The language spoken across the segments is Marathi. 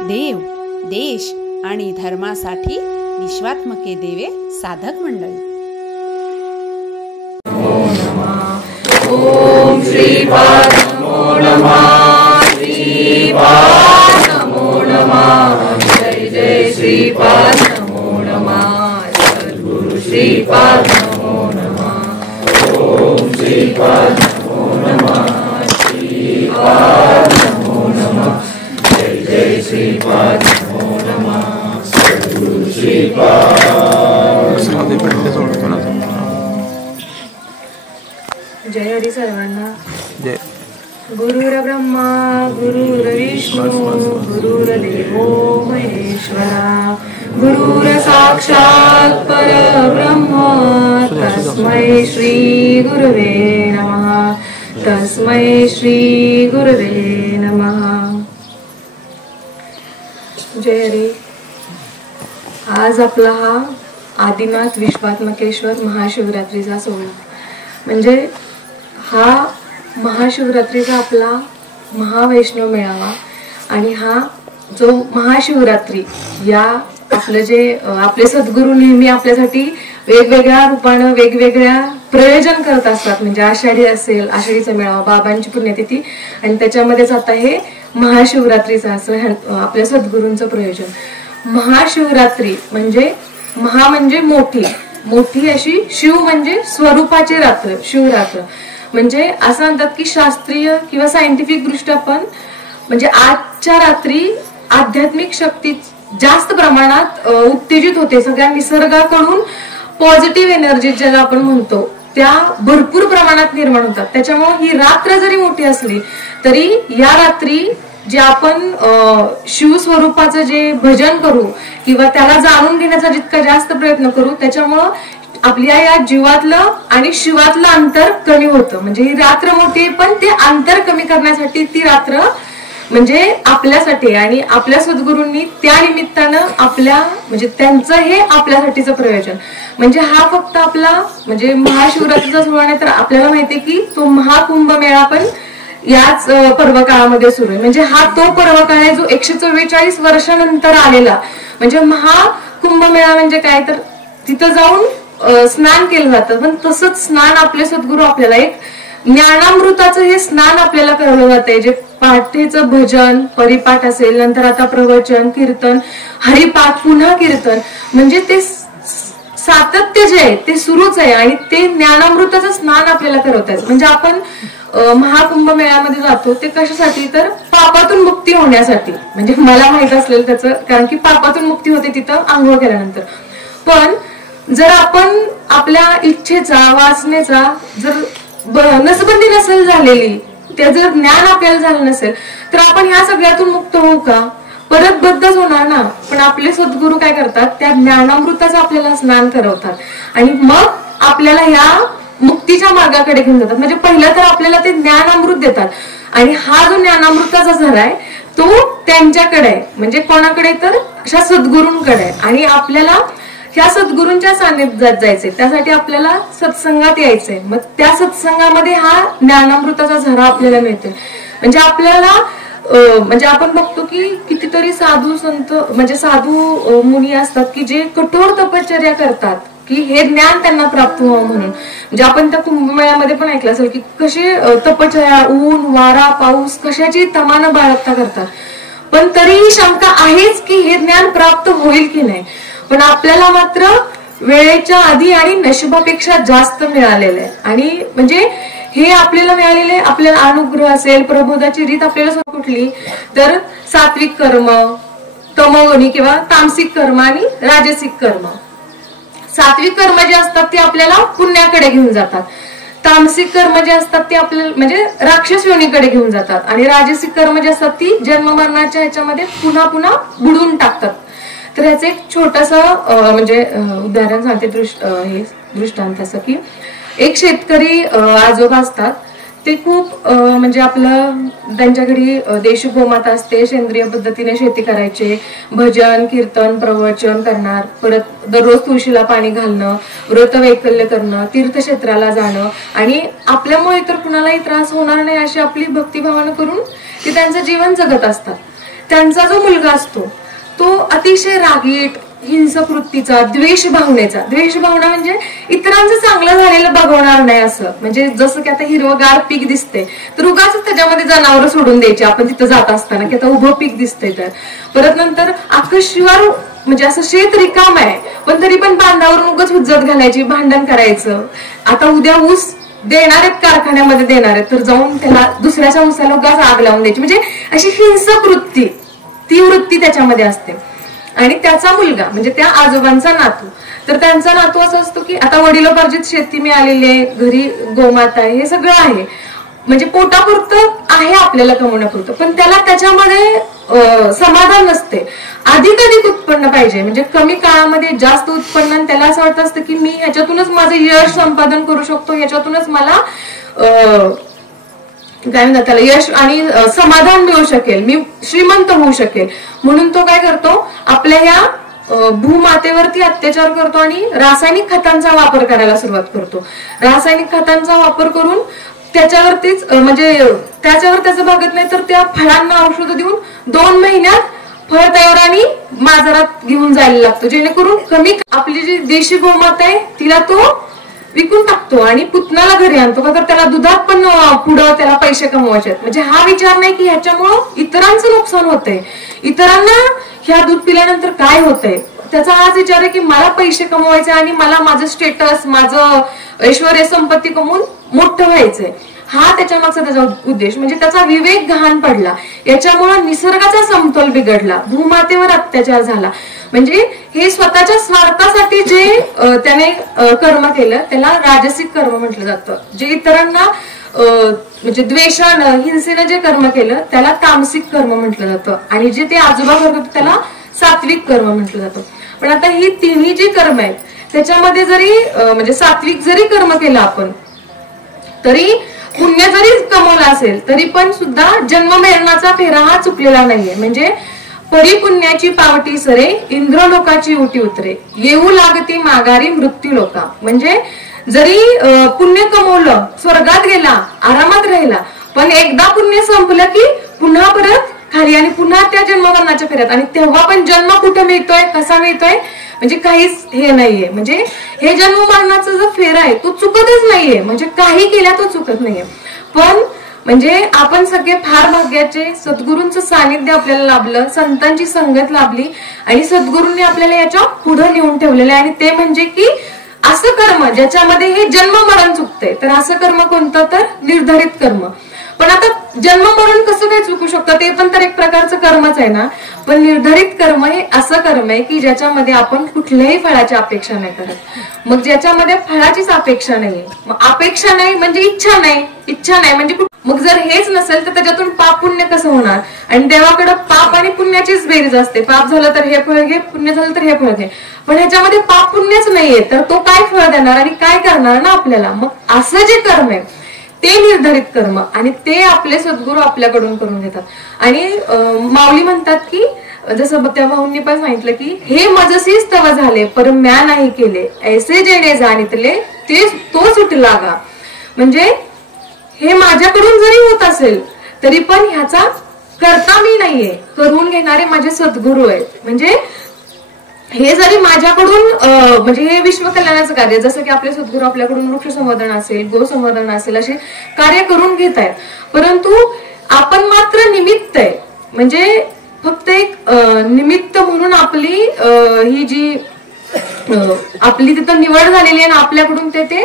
देव, देश आणि धर्मासाठी विश्वात्मके देवे साधक मंडळी. ओम श्रीपाद नमो नमः, श्रीपाद नमो नमः, जय जय श्रीपाद नमो नमः, सद्गुरु श्रीपाद नमो नमः. ओम श्रीपाद नमो नमः, श्रीपाद नमो नमः, जय जय श्रीपाद नमो नमः, सद्गुरु श्रीपाद. जय हरी सर्वांना. जय. गुरुर ब्रह्मा गुरुर्विष्णू गुरुर्देवो महेश्वरा, गुरुर साक्षात परब्रह्म तस्मै श्री गुरवे नमः, तस्मै श्री गुरवे नमः. जय हरी. आज आपला हा आदिनाथ विश्वात्मकेश्वर महाशिवरात्रीचा सोहळा, म्हणजे हा महाशिवरात्रीचा आपला महावैष्णव मेळावा. आणि हा जो महाशिवरात्री या आपलं जे आपले सद्गुरू नेहमी आपल्यासाठी वेगवेगळ्या रूपानं वेगवेगळ्या प्रयोजन करत असतात. म्हणजे आषाढी असेल, आषाढीचा मेळावा, बाबांची पुण्यतिथी, आणि त्याच्यामध्येच आता हे महाशिवरात्रीचं असं आपल्या सद्गुरूंचं प्रयोजन. महाशिवरात्री म्हणजे महा म्हणजे मोठी, मोठी अशी, शिव म्हणजे स्वरूपाची रात्र, शिवरात्र. म्हणजे असं म्हणतात की शास्त्रीय किंवा सायंटिफिक दृष्ट्या पण म्हणजे आजच्या रात्री आध्यात्मिक शक्ती जास्त प्रमाणात उत्तेजित होते. सगळ्या निसर्गाकडून पॉझिटिव्ह एनर्जी ज्याला आपण म्हणतो त्या भरपूर प्रमाणात निर्माण होतात. त्याच्यामुळे ही रात्र जरी मोठी असली तरी या रात्री जे आपण शिवस्वरूपाचं जे भजन करू किंवा त्याला जाणून घेण्याचा जितका जास्त प्रयत्न करू, त्याच्यामुळं आपल्या या जीवातलं आणि शिवातलं अंतर कमी होतं. म्हणजे ही रात्र मोठी, पण ते अंतर कमी करण्यासाठी ती रात्र म्हणजे आपल्यासाठी आणि आपल्या सद्गुरूंनी त्या निमित्तानं आपल्या म्हणजे त्यांचं हे आपल्यासाठीचं प्रयोजन. म्हणजे हा फक्त आपला म्हणजे महाशिवरात्रीचा सोहळा नाही, तर आपल्याला माहितीये की तो महाकुंभ मेळा पण याच पर्व काळामध्ये सुरू आहे. म्हणजे हा तो पर्व काळ आहे जो 144 वर्षानंतर आलेला. म्हणजे महाकुंभ मेळा म्हणजे काय, तर तिथं जाऊन स्नान केलं जातं. पण तसंच स्नान आपले सद्गुरू आपल्याला एक ज्ञानामृताचं हे स्नान आपल्याला करवलं जातंय. जे पाठेचं भजन, परिपाठ असेल, नंतर आता प्रवचन, कीर्तन, हरिपाठ, पुन्हा कीर्तन, म्हणजे ते सातत्य जे आहे ते सुरूच आहे. आणि ते ज्ञानामृताचं स्नान आपल्याला करवतात. म्हणजे आपण महाकुंभ मेळ्यामध्ये जातो ते कशासाठी, तर पापातून मुक्ती होण्यासाठी. म्हणजे मला माहित असलेलं त्याचं, कारण की पापातून मुक्ती होते तिथं आंघोळ केल्यानंतर. पण जर आपण आपल्या इच्छेचा, वासनेचा जर नसबंदी नसेल झालेली, ते जर ज्ञान आपल्याला झालं नसेल, तर आपण ह्या सगळ्यातून मुक्त होऊ का? परत बद्धच होणार ना. पण आपले सद्गुरू काय करतात, त्या ज्ञानामृताचं आपल्याला स्नान करवतात आणि मग आपल्याला ह्या मुक्तीच्या मार्गाकडे घेऊन जातात. म्हणजे पहिलं तर आपल्याला ते ज्ञानामृत देतात आणि हा जो ज्ञानामृताचा झरा आहे तो त्यांच्याकडे आहे. म्हणजे कोणाकडे, तर अशा सद्गुरूंकडे आहे. आणि आपल्याला ह्या सद्गुरूंच्या सानिध्यात जायचंय, त्यासाठी आपल्याला सत्संगात यायचंय. मग त्या सत्संगामध्ये हा ज्ञानामृताचा झरा आपल्याला मिळतोय. म्हणजे आपल्याला म्हणजे आपण बघतो की कितीतरी साधू संत म्हणजे साधू मुनी असतात की जे कठोर तपश्चर्या करतात की हे ज्ञान त्यांना प्राप्त व्हावं म्हणून. म्हणजे आपण त्या कुंभमेळ्यामध्ये पण ऐकलं असेल की कसे तपश्चर्या, ऊन, वारा, पाऊस कशाची तमानं बाळगता करतात. पण तरीही शंका आहेच की हे ज्ञान प्राप्त होईल की नाही. पण आपल्याला मात्र वेळेच्या आधी आणि नशिबापेक्षा जास्त मिळालेलं आहे. आणि म्हणजे हे आपल्याला मिळालेले आपल्याला अनुग्रह असेल, प्रबोधाची रीत आपल्याला कुठली, तर सात्विक कर्म, तमोगुणी किंवा तामसिक कर्म आणि राजसिक कर्म. सात्विक कर्म जे असतात ते आपल्याला पुण्याकडे घेऊन जातात. तामसिक कर्म जे असतात ते आपल्याला म्हणजे राक्षस योनीकडे घेऊन जातात. आणि राजसिक कर्म जे असतात ती जन्म मरणाच्या ह्याच्यामध्ये पुन्हा पुन्हा बुडवून टाकतात. तर ह्याचं एक छोटंसं म्हणजे उदाहरण सांगते, दृष्टांत असं की एक शेतकरी आजोबा असतात. ते खूप म्हणजे आपलं त्यांच्या घरी देशी गोमाता असते, सेंद्रिय पद्धतीने शेती करायचे, भजन, कीर्तन, प्रवचन करणार, परत दररोज तुळशीला पाणी घालणं, व्रत वैकल्य करणं, तीर्थक्षेत्राला जाणं आणि आपल्यामुळे इतर कुणालाही त्रास होणार नाही अशी आपली भक्तिभावना करून ते त्यांचं जीवन जगत असतात. त्यांचा जो मुलगा असतो तो अतिशय रागीट, हिंसक वृत्तीचा, द्वेष भावना म्हणजे इतरांचं चांगलं झालेलं बघवणार नाही असं. म्हणजे जसं की आता हिरवगार पीक दिसते तर उगाच त्याच्यामध्ये जनावर सोडून द्यायची आपण तिथं जात असताना, की आता उभं पीक दिसतंय तर. परत नंतर आकाशीवर म्हणजे असं शेत रिकाम आहे पण तरी पण बांधावरून उगाच हुज्जत घालायची, भांडण करायचं. आता उद्या ऊस देणार आहेत कारखान्यामध्ये देणार आहेत तर जाऊन त्याला दुसऱ्याच्या ऊसाला उगाच आग लावून द्यायची. म्हणजे अशी हिंसक वृत्ती, ती वृत्ती त्याच्यामध्ये असते. आणि त्याचा मुलगा म्हणजे त्या आजोबांचा नातू, तर त्यांचा नातू असा असतो की आता वडिलोपार्जित शेती मिळालेली आहे, घरी गोमाता आहे, हे सगळं आहे, म्हणजे पोटापुरतं आहे आपल्याला कमवण्यापुरतं, पण त्याला त्याच्यामध्ये समाधान नसते. अधिक उत्पन्न पाहिजे, म्हणजे कमी काळामध्ये जास्त उत्पन्न. त्याला असं वाटत असतं की मी ह्याच्यातूनच माझं यश संपादन करू शकतो, ह्याच्यातूनच मला काय म्हणतात त्याला यश आणि समाधान मिळू शकेल, मी श्रीमंत होऊ शकेल. म्हणून तो काय करतो, आपल्या ह्या भूमातेवरती अत्याचार करतो आणि रासायनिक खतांचा वापर करायला सुरुवात करतो. रासायनिक खतांचा वापर करून त्याच्यावरतीच म्हणजे त्याच्यावर त्याचं भागत नाही तर त्या फळांना औषध देऊन 2 महिन्यात फळ तयार आणि बाजारात घेऊन जायला लागतो, जेणेकरून कमी आपली जी देशी गोमाता आहे तिला तो विकून टाकतो आणि पुतणाला घरी आणतो, का तर त्याला दुधात पण पुढं त्याला पैसे कमवायचे आहेत. म्हणजे हा विचार नाही की ह्याच्यामुळं इतरांचं नुकसान होतंय, इतरांना ह्या दूध पिल्यानंतर काय होतंय, त्याचा हाच विचार आहे की मला पैसे कमवायचे आणि मला माझं स्टेटस, माझं ऐश्वर्य संपत्ती कमवून मोठं व्हायचंय. हा त्याच्या मागचा त्याचा उद्देश. म्हणजे त्याचा विवेक गहाण पडला, याच्यामुळे निसर्गाचा समतोल बिघडला, भूमातेवर अत्याचार झाला. म्हणजे हे स्वतःच्या स्वार्थासाठी जे त्याने कर्म केलं त्याला राजसिक कर्म म्हटलं जातं. जे इतरांना म्हणजे द्वेषानं, हिंसेनं जे कर्म केलं त्याला तामसिक कर्म म्हटलं जातं. आणि जे ते आजोबा करत होते त्याला सात्विक कर्म म्हटलं जातं. पण आता ही तिन्ही जी कर्म आहेत त्याच्यामध्ये जरी म्हणजे सात्विक जरी कर्म केलं आपण तरी, पुण्य जरी कमवलं असेल तरी पण सुद्धा जन्म मरणाचा फेरा हा चुकलेला नाहीये. म्हणजे परिपुण्याची पावटी सरे, इंद्रलोकाची उटी उतरे, येऊ लागती माघारी मृत्यू लोका. म्हणजे जरी पुण्य कमवलं, स्वर्गात गेला, आरामात राहिला, पण एकदा पुण्य संपलं की पुन्हा परत खाली आणि पुन्हा त्या जन्ममरणाच्या फेऱ्यात. आणि तेव्हा पण जन्म कुठं मिळतोय, कसा मिळतोय, म्हणजे काहीच हे नाहीये. म्हणजे हे जन्म मरणाचा जो फेरा आहे तो चुकतच नाहीये, म्हणजे काही केल्या तो चुकत नाहीये. पण म्हणजे आपण सगळे फार भाग्याचे, सद्गुरूंचं सानिध्य आपल्याला लाभलं, संतांची संगत लाभली आणि सद्गुरूंनी आपल्याला याच्या पुढे नेऊन ठेवलेलं आहे. आणि ते म्हणजे की असं कर्म ज्याच्यामध्ये हे जन्म मरण चुकते, तर असं कर्म कोणतं, तर निर्धारित कर्म. पण आता जन्म मरण कसं काय चुकू शकतं, ते पण तर एक प्रकारचं कर्मच आहे ना. पण निर्धारित कर्म हे असं कर्म आहे की ज्याच्यामध्ये आपण कुठल्याही फळाची अपेक्षा नाही करत. मग ज्याच्यामध्ये फळाचीच अपेक्षा नाहीये, मग अपेक्षा नाही म्हणजे इच्छा नाही म्हणजे मग जर हेच नसेल तर त्याच्यातून पाप पुण्य कसं होणार. आणि देवाकडे पाप आणि पुण्याचीच बेरीज असते, पाप झालं तर हे फळ घे, पुण्य झालं तर हे फळ घे. पण ह्याच्यामध्ये पाप पुण्यच नाहीये तर तो काय फळ देणार आणि काय करणार ना आपल्याला. मग असं जे कर्म आहे ते निर्धारित कर्म आणि ते आपले सद्गुरू आपल्याकडून करून घेतात. आणि माऊली म्हणतात की जसं त्या भाऊंनी पण सांगितलं की हे मजसीच तव झाले पर म्या नाही केले, ऐसे जेणे जाणितले ते तो सुटला गा. म्हणजे हे माझ्याकडून जरी होत असेल तरी पण ह्याचा करता मी नाहीये, करून घेणारे माझे सद्गुरू आहेत. म्हणजे हे जरी माझ्याकडून म्हणजे हे विश्व कल्याणाचं कार्य, जसं की आपले सद्गुरू आपल्याकडून वृक्ष संवर्धन असेल, गो संवर्धन असेल, असे कार्य करून घेत आहेत. परंतु आपण मात्र निमित्त आहे. म्हणजे फक्त एक निमित्त म्हणून आपली ही जी आपली तिथं निवड झालेली आहे ना, आपल्याकडून ते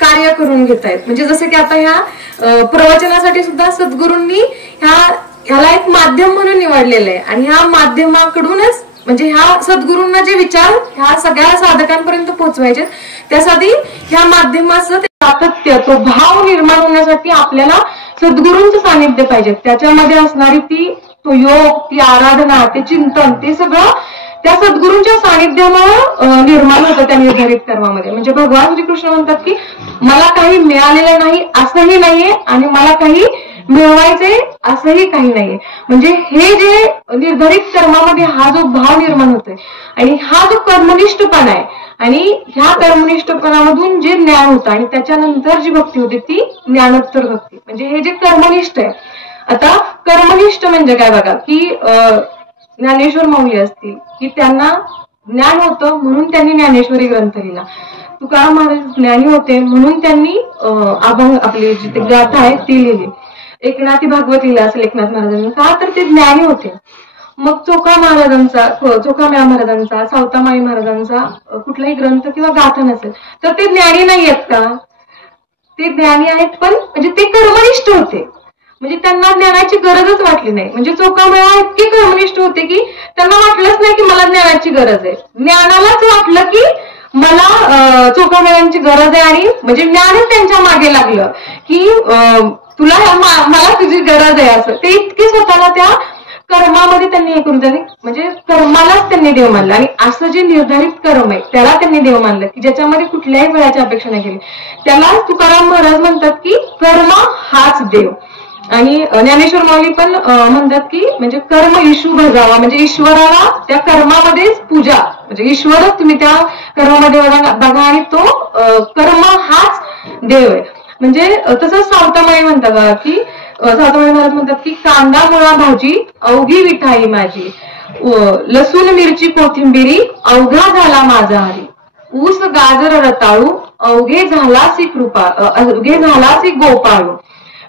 कार्य करून घेत आहेत. म्हणजे जसं की आता ह्या प्रवचनासाठी सुद्धा सद्गुरूंनी ह्याला एक माध्यम म्हणून निवडलेलं आहे. आणि ह्या माध्यमाकडूनच म्हणजे ह्या सद्गुरूंना जे विचार ह्या सगळ्या साधकांपर्यंत पोहोचवायचे, त्यासाठी ह्या माध्यमाचं सातत्य, तो भाव निर्माण होण्यासाठी आपल्याला सद्गुरूंचं सानिध्य पाहिजे. त्याच्यामध्ये असणारी तो योग, ती आराधना, ते चिंतन, ते सगळं त्या सद्गुरूंच्या सानिध्यामुळे निर्माण होतं त्या निर्धारित कर्मामध्ये. म्हणजे भगवान श्रीकृष्ण म्हणतात की मला काही मिळालेलं नाही असंही नाहीये आणि मला काही मिळवायचे असंही काही नाहीये. म्हणजे हे जे निर्धारित कर्मामध्ये हा जो भाव निर्माण होतोय आणि हा जो कर्मनिष्ठपणा आहे आणि ह्या कर्मनिष्ठपणामधून जे ज्ञान होतं आणि त्याच्यानंतर जी भक्ती होते ती ज्ञानोत्तर भक्ती. म्हणजे हे जे कर्मनिष्ठ आहे आता कर्मनिष्ठ म्हणजे काय बघा, की ज्ञानेश्वर माऊली असतील की त्यांना ज्ञान होतं म्हणून त्यांनी ज्ञानेश्वरी ग्रंथ लिहिला. तुकाराम महाराज ज्ञानी होते म्हणून त्यांनी अभंग आपली जी गाथा आहे ती लिहिली. एकनाथी भागवत लिहिला असेल एकनाथ महाराजांनी, का तर ते ज्ञानी होते. मग चोखामेळा महाराजांचा, सावतामाळी महाराजांचा कुठलाही ग्रंथ किंवा गाथा नसेल तर ते ज्ञानी नाही आहेत का? ते ज्ञानी आहेत, पण म्हणजे ते कर्मनिष्ठ होते, म्हणजे त्यांना ज्ञानाची गरजच वाटली नाही. म्हणजे चोखामेळा इतके कर्मनिष्ठ होते की त्यांना वाटलंच नाही की मला ज्ञानाची गरज आहे. ज्ञानालाच वाटलं की मला चोखामेळ्यांची गरज आहे, आणि म्हणजे ज्ञानच त्यांच्या मागे लागलं की तुला मला तुझी गरज आहे असं. ते इतके स्वतःला त्या कर्मामध्ये त्यांनी हे करून त्यांनी म्हणजे कर्मालाच त्यांनी देव मानलं, आणि असं जे निर्धारित कर्म आहे त्याला त्यांनी देव मानलं की ज्याच्यामध्ये कुठल्याही फळाची अपेक्षा नाही केली. त्याला तुकाराम महाराज म्हणतात की कर्म हाच देव. आणि ज्ञानेश्वर माऊली पण म्हणतात की म्हणजे कर्म ईशू भजावा, म्हणजे ईश्वराला त्या कर्मामध्येच पूजा, म्हणजे ईश्वरच तुम्ही त्या कर्मामध्ये बघा आणि तो कर्म हाच देव आहे. म्हणजे तसंच सावतामाळी म्हणतात की सावतामाळी महाराज म्हणतात की कांदा मुळा भाजी अवघी विठाई माझी, लसूण मिरची कोथिंबिरी अवघा झाला माझा हरी, ऊस गाजर रताळू अवघे झालासी गोपाळू,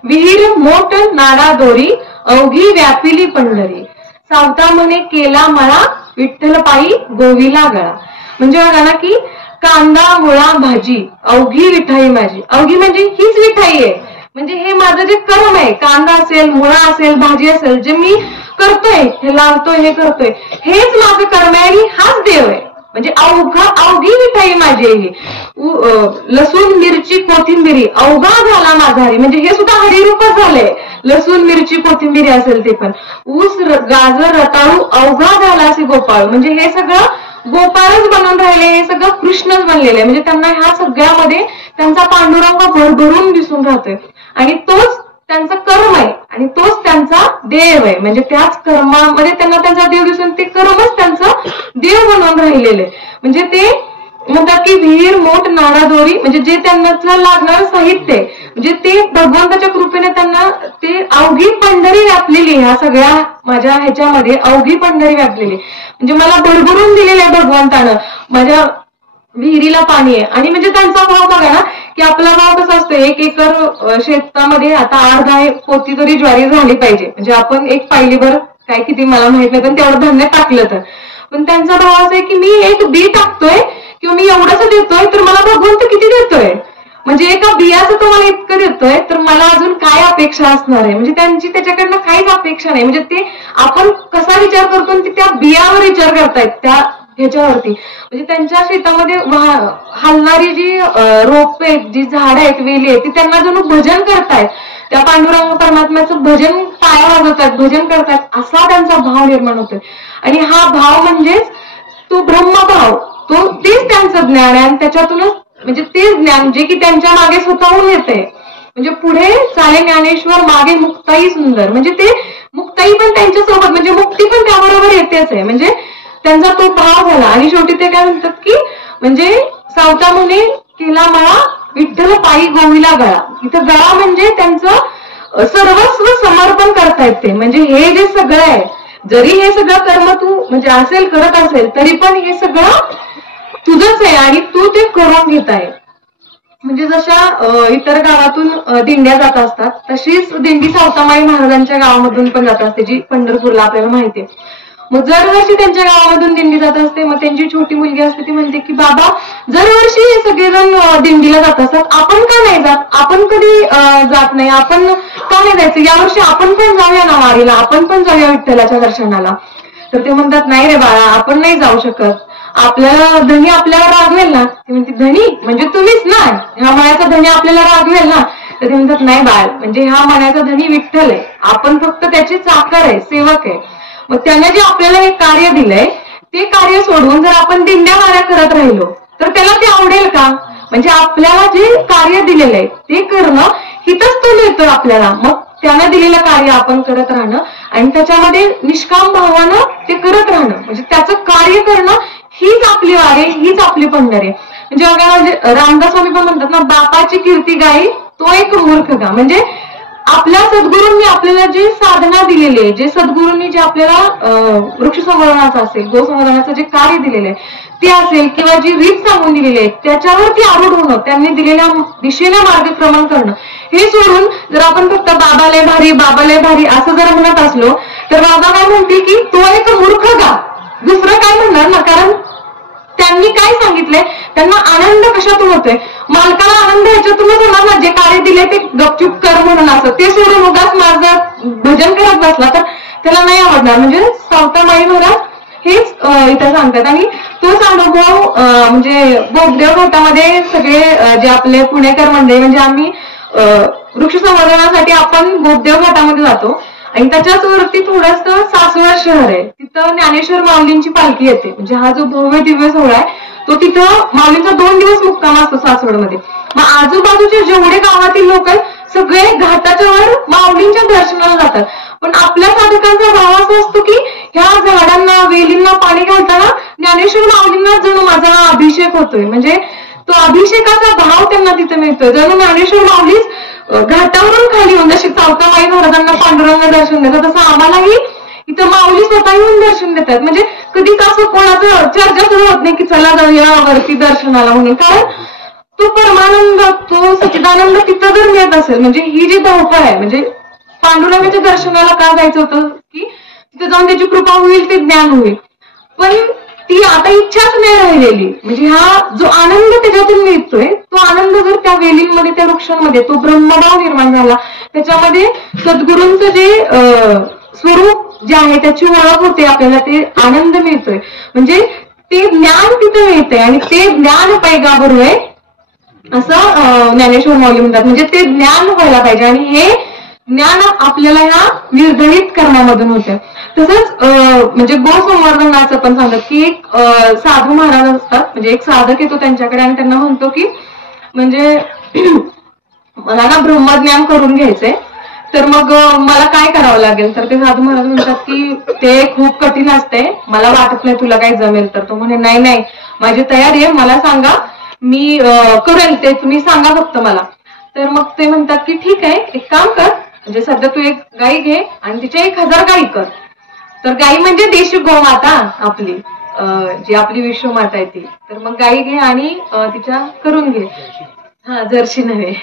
विहीर मोठ नाडा दोरी अवघी व्यापिली पंढरी, सावता म्हणे केला मळा विठ्ठल पायी गोविला गळा. म्हणजे बघा ना की कांदा मुळा भाजी अवघी विठाई माझी, अवघी म्हणजे हीच विठाई आहे, म्हणजे हे माझं जे कर्म आहे, कांदा असेल, मुळा असेल, भाजी असेल, जे मी करतोय, हे लावतोय, हे करतोय, हेच माझं कर्म आहे आणि हाच देव आहे. म्हणजे अवघी विठाई माझी आहे. लसूण मिरची कोथिंबिरी अवघा झाला माझा हरी, म्हणजे हे सुद्धा हरिरूपच झालंय. लसूण मिरची कोथिंबिरी असेल ते पण, ऊस गाजर रताळू अवघा झाला असे गोपाळ, म्हणजे हे सगळं गोपाळच बनून राहिले, हे सगळं कृष्णच बनलेलं आहे. म्हणजे त्यांना ह्या सगळ्यामध्ये त्यांचा पांडुरंग भरभरून दिसून राहतोय, आणि तोच त्यांचा कर्म आहे आणि तोच त्यांचा देव आहे. म्हणजे त्याच कर्मामध्ये त्यांना त्यांचा देव दिसून ते कर्मच त्यांचं देव बनवून राहिलेलं आहे. म्हणजे ते म्हणतात की विहीर मोठ नाडा दोरी, म्हणजे जे त्यांना लागणार साहित्य आहे, म्हणजे ते भगवंताच्या कृपेने त्यांना ते अवघी पंढरी व्यापलेली, ह्या सगळ्या माझ्या ह्याच्यामध्ये अवघी पंढरी व्यापलेली, म्हणजे मला भरभरून दिलेलं आहे भगवंतानं. माझ्या विहिरीला पाणी आहे. आणि म्हणजे त्यांचा भाव बघा ना की आपला भाव कसा असतो, 1 एकर शेतामध्ये आता 8-10 पोती तरी ज्वारी झाली पाहिजे, म्हणजे आपण एक पायलीभर काय किती मला माहित नाही पण तेवढं धान्य टाकलं तर. पण त्यांचा भाव असा आहे की मी एक बी टाकतोय किंवा मी एवढंच देतोय तर मला भगवंत किती देतोय, म्हणजे एका बियाचं तो मला इतकं देतोय तर मला अजून काय अपेक्षा असणार आहे. म्हणजे त्यांची त्याच्याकडनं काहीच अपेक्षा नाही. म्हणजे ते आपण कसा विचार करतो ते त्या बियावर विचार करतायत, त्या ह्याच्यावरती. म्हणजे त्यांच्या शेतामध्ये हलणारी जी रोप आहेत, जी झाडं आहेत, वेली आहेत, ती त्यांना जणू भजन करतायत, त्या पांडुरंग परमात्म्याचं भजन पाया वाजवतात, भजन करतात, असा त्यांचा भाव निर्माण होतोय. आणि हा भाव म्हणजेच तो ब्रह्मभाव, तो तेच त्यांचं ज्ञान आहे. आणि त्याच्यातूनच म्हणजे ते ज्ञान जे की त्यांच्या मागे स्वतःहून येते. म्हणजे पुढे चाले ज्ञानेश्वर, मागे मुक्ताई सुंदर, म्हणजे ते मुक्ताई पण त्यांच्यासोबत, म्हणजे मुक्ती पण त्याबरोबर येतेच आहे. म्हणजे त्यांचा तो भाव झाला. आणि शेवटी ते काय म्हणतात की म्हणजे सावता म्हणे केला मळा विठ्ठल पायी गोविला गळा. इथं गळा म्हणजे त्यांचं सर्वस्व समर्पण करतायत ते. म्हणजे हे जे सगळं आहे, जरी हे सगळं कर्म तू म्हणजे असेल करत असेल तरी पण हे सगळं तुझंच आहे आणि तू ते करून घेत आहे. म्हणजे जशा इतर गावातून दिंड्या जात असतात तशीच दिंडी सावतामाळी महाराजांच्या गावामधून पण जात असते, जी पंढरपूरला आपल्याला माहिती आहे. मग दरवर्षी त्यांच्या गावामधून दिंडी जात असते. मग त्यांची छोटी मुलगी असते, ती म्हणते की बाबा दरवर्षी हे सगळेजण दिंडीला जात असतात, आपण का नाही जात, आपण कधी जात नाही, आपण का नाही जायचं, यावर्षी आपण पण जाऊया ना वारीला, आपण पण जाऊया विठ्ठलाच्या दर्शनाला. तर ते म्हणतात नाही रे बाळा, आपण नाही जाऊ शकत, आपल्याला धनी आपल्याला रागवेल ना. ती म्हणते धनी म्हणजे तुम्हीच ना, ह्या मनाचा धनी आपल्याला रागवेल ना. तर ते म्हणतात नाही बाळ, म्हणजे ह्या मनाचा धनी विठ्ठल आहे, आपण फक्त त्याचे चाकर आहे, सेवक आहे. मग त्याने जे आपल्याला हे कार्य दिलंय ते कार्य सोडून जर आपण दिंड्या वाऱ्या करत राहिलो तर त्याला ते आवडेल का. म्हणजे आपल्याला जे कार्य दिलेलं आहे ते करणं हितच तो मिळतं आपल्याला. मग त्यानं दिलेलं कार्य आपण करत राहणं आणि त्याच्यामध्ये निष्काम भावानं ते करत राहणं, म्हणजे त्याचं कार्य करणं हीच आपली वारी, हीच आपली पंढरी. म्हणजे रामदास स्वामी पण म्हणतात ना, बापाची कीर्ती गाई तो एक मूर्ख का. म्हणजे आपल्या सद्गुरूंनी आपल्याला जे साधना दिलेली आहे, जे सद्गुरूंनी जे आपल्याला वृक्ष संवर्धनाचं असेल, गो संवर्धनाचं जे कार्य दिलेलं आहे ते असेल, किंवा जी रीत सांगून दिलेली आहे त्याच्यावरती आरूढ होणं, त्यांनी दिलेल्या दिशेने मार्गक्रमण करणं, हे सोडून जर आपण फक्त बाबा लय भारी, बाबा लय भारी असं जर म्हणत असलो तर बाबा काय म्हणतील की तो एक मूर्ख का, दुसरं काय म्हणणार ना. कारण त्यांनी काय सांगितलंय, त्यांना आनंद कशातून होतोय, मालकाला आनंद ह्याच्यातूनच होणार ना. जे कार्य दिले ते गपचूप कर म्हणून असं ते सोडून उगाच माझं भजन करत बसला तर त्याला नाही आवडणार. म्हणजे सावतामाई महाराज हेच इथं सांगतात. आणि तोच अनुभव म्हणजे बोगदेव घाटामध्ये सगळे जे आपले पुणेकर मंडळी, म्हणजे आम्ही वृक्ष संवर्धनासाठी आपण बोगदेव घाटामध्ये जातो आणि त्याच्याच वरती थोडस सासवड शहर आहे, तिथं ज्ञानेश्वर माऊलींची पालखी येते. म्हणजे हा जो भव्य दिव्य सोहळा आहे तो तिथं माऊलींचा 2 दिवस मुक्काम असतो सासवडमध्ये. मग आजूबाजूचे जेवढे गावातील लोक आहेत सगळे घाटाच्या वर माऊलींच्या दर्शनाला जातात. पण आपल्या साधकांचा भाव असा असतो की ह्या झाडांना वेलींना पाणी घालताना ज्ञानेश्वर माऊलींना जणू माझा अभिषेक होतोय. म्हणजे तो अभिषेकाचा भाव त्यांना तिथे मिळतोय, जणू ज्ञानेश्वर माऊलीच घाटावरून खाली येऊन, जशी सावतामाई महाराजांना पांडुरंग दर्शन देतात तसं आम्हालाही इथं माऊली स्वतः येऊन दर्शन देतात. म्हणजे कधीच असं कोणाचं चर्चा सुरू होत नाही की चला जाऊया वरती दर्शनाला म्हणून. कारण तो परमानंद, तो सच्चिदानंद तिथं जर मिळत असेल, म्हणजे ही जी धावपळ आहे, म्हणजे पांडुरंगाच्या दर्शनाला का जायचं होतं की तिथे जाऊन त्याची कृपा होईल, ते ज्ञान होईल. पण ती आता इच्छाच नाही राहिलेली. म्हणजे हा जो आनंद त्याच्यातून मिळतोय तो आनंद जर त्या वेलींमध्ये, त्या वृक्षांमध्ये तो ब्रह्मभाव निर्माण झाला, त्याच्यामध्ये सद्गुरूंचं जे स्वरूप जे आहे त्याची ओळख होते, आपल्याला ते आनंद मिळतोय. म्हणजे ते ज्ञान तिथे मिळतंय आणि ते ज्ञान पैगाभर आहे असं ज्ञानेश्वर माऊली म्हणतात. म्हणजे ते ज्ञान व्हायला पाहिजे आणि हे ज्ञान आपल्याला ह्या निर्धारित कर्मामधून होतं. तसंच म्हणजे गो संवर्धनाचं पण सांगतात की एक साधू महाराज असतात, म्हणजे एक साधक येतो त्यांच्याकडे आणि त्यांना म्हणतो की म्हणजे मला ना ब्रह्मज्ञान करून घ्यायचंय, तर मग मला काय करावं लागेल. तर ते साधू महाराज म्हणतात की ते खूप कठीण असते, मला वाटत नाही तुला काही जमेल. तर तो म्हणे नाही नाही माझी तयारी आहे, मला सांगा मी करेल ते, तुम्ही सांगा फक्त मला. तर मग ते म्हणतात की ठीक आहे, एक काम कर, म्हणजे सध्या तू एक गाई घे आणि तिच्या 1000 गाई कर. तर गाई म्हणजे देशी गोमाता आपली, जी आपली विश्वमाता आहे ती. तर मग गाई घे आणि तिच्या करून घे, हा जर्शी नव्हे.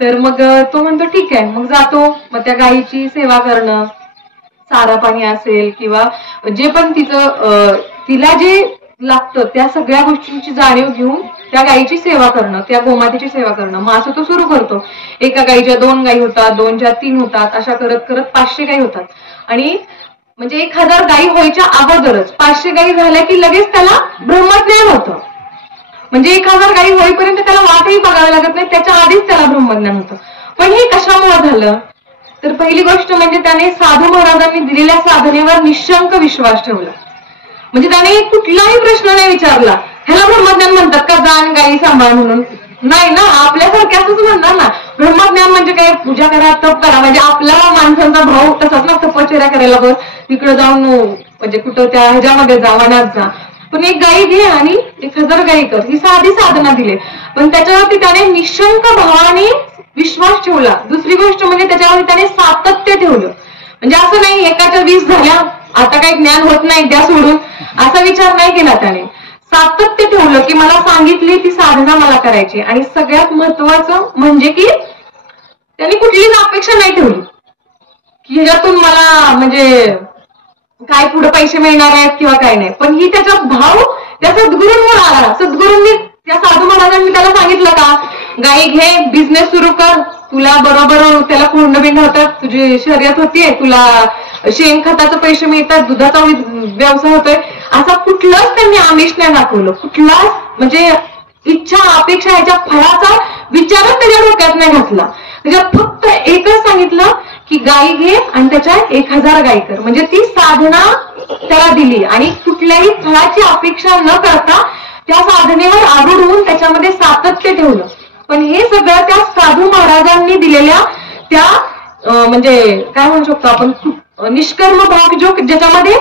तर मग तो म्हणतो ठीक आहे. मग जातो, मग त्या गायीची सेवा करणं, चारा पाणी असेल किंवा जे पण तिचं तिला जे लागतं त्या सगळ्या गोष्टींची जाणीव घेऊन त्या गायीची सेवा करणं, त्या गोमातेची सेवा करणं. मग असं तो सुरू करतो. एका गायीच्या 2 गायी होतात, 2च्या 3 होतात, अशा करत करत 500 गायी होतात. आणि म्हणजे 1000 गायी व्हायच्या अगोदरच 500 गायी झाल्या की लगेच त्याला ब्रह्मज्ञान होतं. म्हणजे 1000 गायी होईपर्यंत त्याला वाटही बघावी लागत नाही, त्याच्या आधीच त्याला ब्रह्मज्ञान होतं. पण हे कशामुळे झालं, तर पहिली गोष्ट म्हणजे त्याने साधू महाराजांनी दिलेल्या साधनेवर निशंक विश्वास ठेवला. म्हणजे त्याने कुठलाही प्रश्न नाही विचारला, ह्याला ब्रह्मज्ञान म्हणतात का, जाण गायी सांभाळ म्हणून. नाही ना, आपल्यासारख्या असंच म्हणणार ना. ब्रह्मज्ञान म्हणजे काय, पूजा करा, तप करा. म्हणजे आपला माणसांचा भाव तसाच ना, तपश्चर्या करायला बस, तिकडे जाऊन म्हणजे कुठं त्या ह्याच्यामध्ये जा, वनात जा. पण एक गायी घे आणि 1000 गायी कर, ही साधी साधना दिली. पण त्याच्यावरती त्याने निशंक भावाने विश्वास ठेवला. दुसरी गोष्ट म्हणजे त्याच्यावरती त्याने सातत्य ठेवलं. म्हणजे असं नाही एकाच्या 20 झाल्या आता काही ज्ञान होत नाही द्या सोडून, असा विचार नाही केला त्याने. सातत्य ठेवलं की मला सांगितली ती साधना मला करायची. आणि सगळ्यात महत्वाचं म्हणजे की त्यांनी कुठलीच अपेक्षा नाही ठेवली की ह्याच्यातून मला म्हणजे काय पुढे पैसे मिळणार आहेत किंवा काय नाही. पण ही त्याचा भाव त्या सद्गुरूंवर आला. सद्गुरूंनी त्या साधू महाराजांनी त्याला सांगितलं का, गाई घे, बिझनेस सुरू कर, तुला बरोबर त्याला कोंडबिंड होतात, तुझी शर्यत होतीये, तुला शेणखताचे पैसे मिळतात, दुधाचा व्यवसाय होतोय. असा कुठलाच त्यांनी आमिष नाही दाखवलं, कुठलाच म्हणजे इच्छा अपेक्षा याच्या फळाचा विचारच त्याच्या डोक्यात नाही घातला. त्याच्यात फक्त एकच सांगितलं की गाई घे आणि त्याच्या 1000 गाई कर. म्हणजे ती साधना त्याला दिली आणि कुठल्याही फळाची अपेक्षा न करता त्या साधनेवर आरूढ होऊन त्याच्यामध्ये सातत्य ठेवलं. पण हे सगळं त्या साधू महाराजांनी दिलेल्या त्या म्हणजे काय म्हणू शकतो आपण, निष्कर्म भाग जो ज्याच्यामध्ये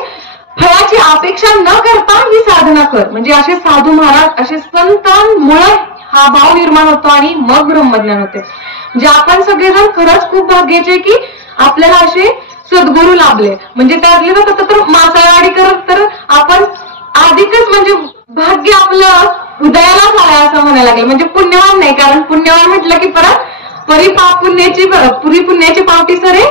फळाची अपेक्षा न करता ही साधना कर. म्हणजे असे साधू महाराज, असे संतांमुळे हा भाव निर्माण होतो आणि मग ब्रह्मज्ञान होते. म्हणजे आपण सगळेजण खरंच खूप भाग्याचे की आपल्याला असे सद्गुरू लाभले. म्हणजे त्यातले तर मासाळवाडीकर तर आपण अधिकच म्हणजे भाग्य आपलं उदयालाच आलंय असं म्हणायला लागेल. म्हणजे पुण्यवान नाही, कारण पुण्यवान म्हटलं की परत पुरी पुण्याची पावटी सरे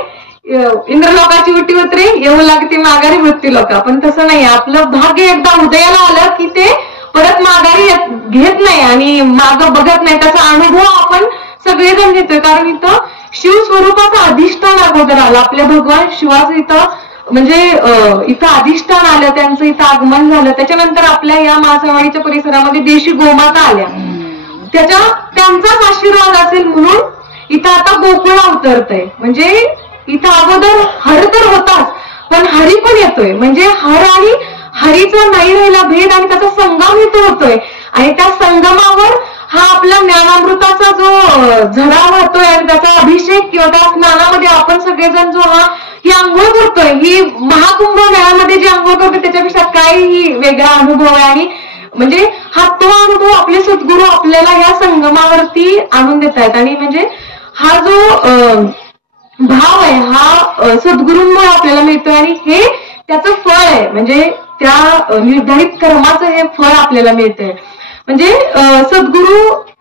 इंद्रलोकाची उटी उतरे येऊ लागते माघारी मृत्यू लोक. पण तसं नाही, आपलं भाग्य एकदा उदयाला आलं की ते परत माघारी घेत नाही आणि मागं बघत नाही. त्याचा अनुभव आपण सगळेजण घेतोय, कारण इथं शिव स्वरूपाचा अधिष्ठान अगोदर आलं. आपल्या भगवान शिवाचं इथं म्हणजे इथं अधिष्ठान आलं, त्यांचं इथं आगमन झालं. त्याच्यानंतर आपल्या या मासावाडीच्या परिसरामध्ये देशी गोमाता आल्या, त्यांचाच आशीर्वाद असेल म्हणून इथं आता गोकुळ अवतरतय. म्हणजे इथं अगोदर हर तर होताच, पण हरी पण येतोय. म्हणजे हर आणि हरीचा नाही राहिला भेद आणि त्याचा संगम इथं होतोय. आणि त्या संगमावर हा आपला ज्ञानामृताचा जो झरा वाहतोय आणि त्याचा अभिषेक किंवा त्या स्नानामध्ये आपण सगळेजण जो ही आंघोळ करतोय, ही महाकुंभ मेळ्यामध्ये जी आंघोळ करतोय त्याच्यापेक्षा काही वेगळा अनुभव आहे. आणि म्हणजे हा तो अनुभव आपले सद्गुरू आपल्याला या संगमावरती आणून देत आहेत. आणि म्हणजे हा जो भाव आहे हा सद्गुरूंमुळे आपल्याला मिळतोय आणि हे त्याचं फळ आहे. म्हणजे त्या निर्धारित कर्माचं हे फळ आपल्याला मिळतंय. म्हणजे सद्गुरू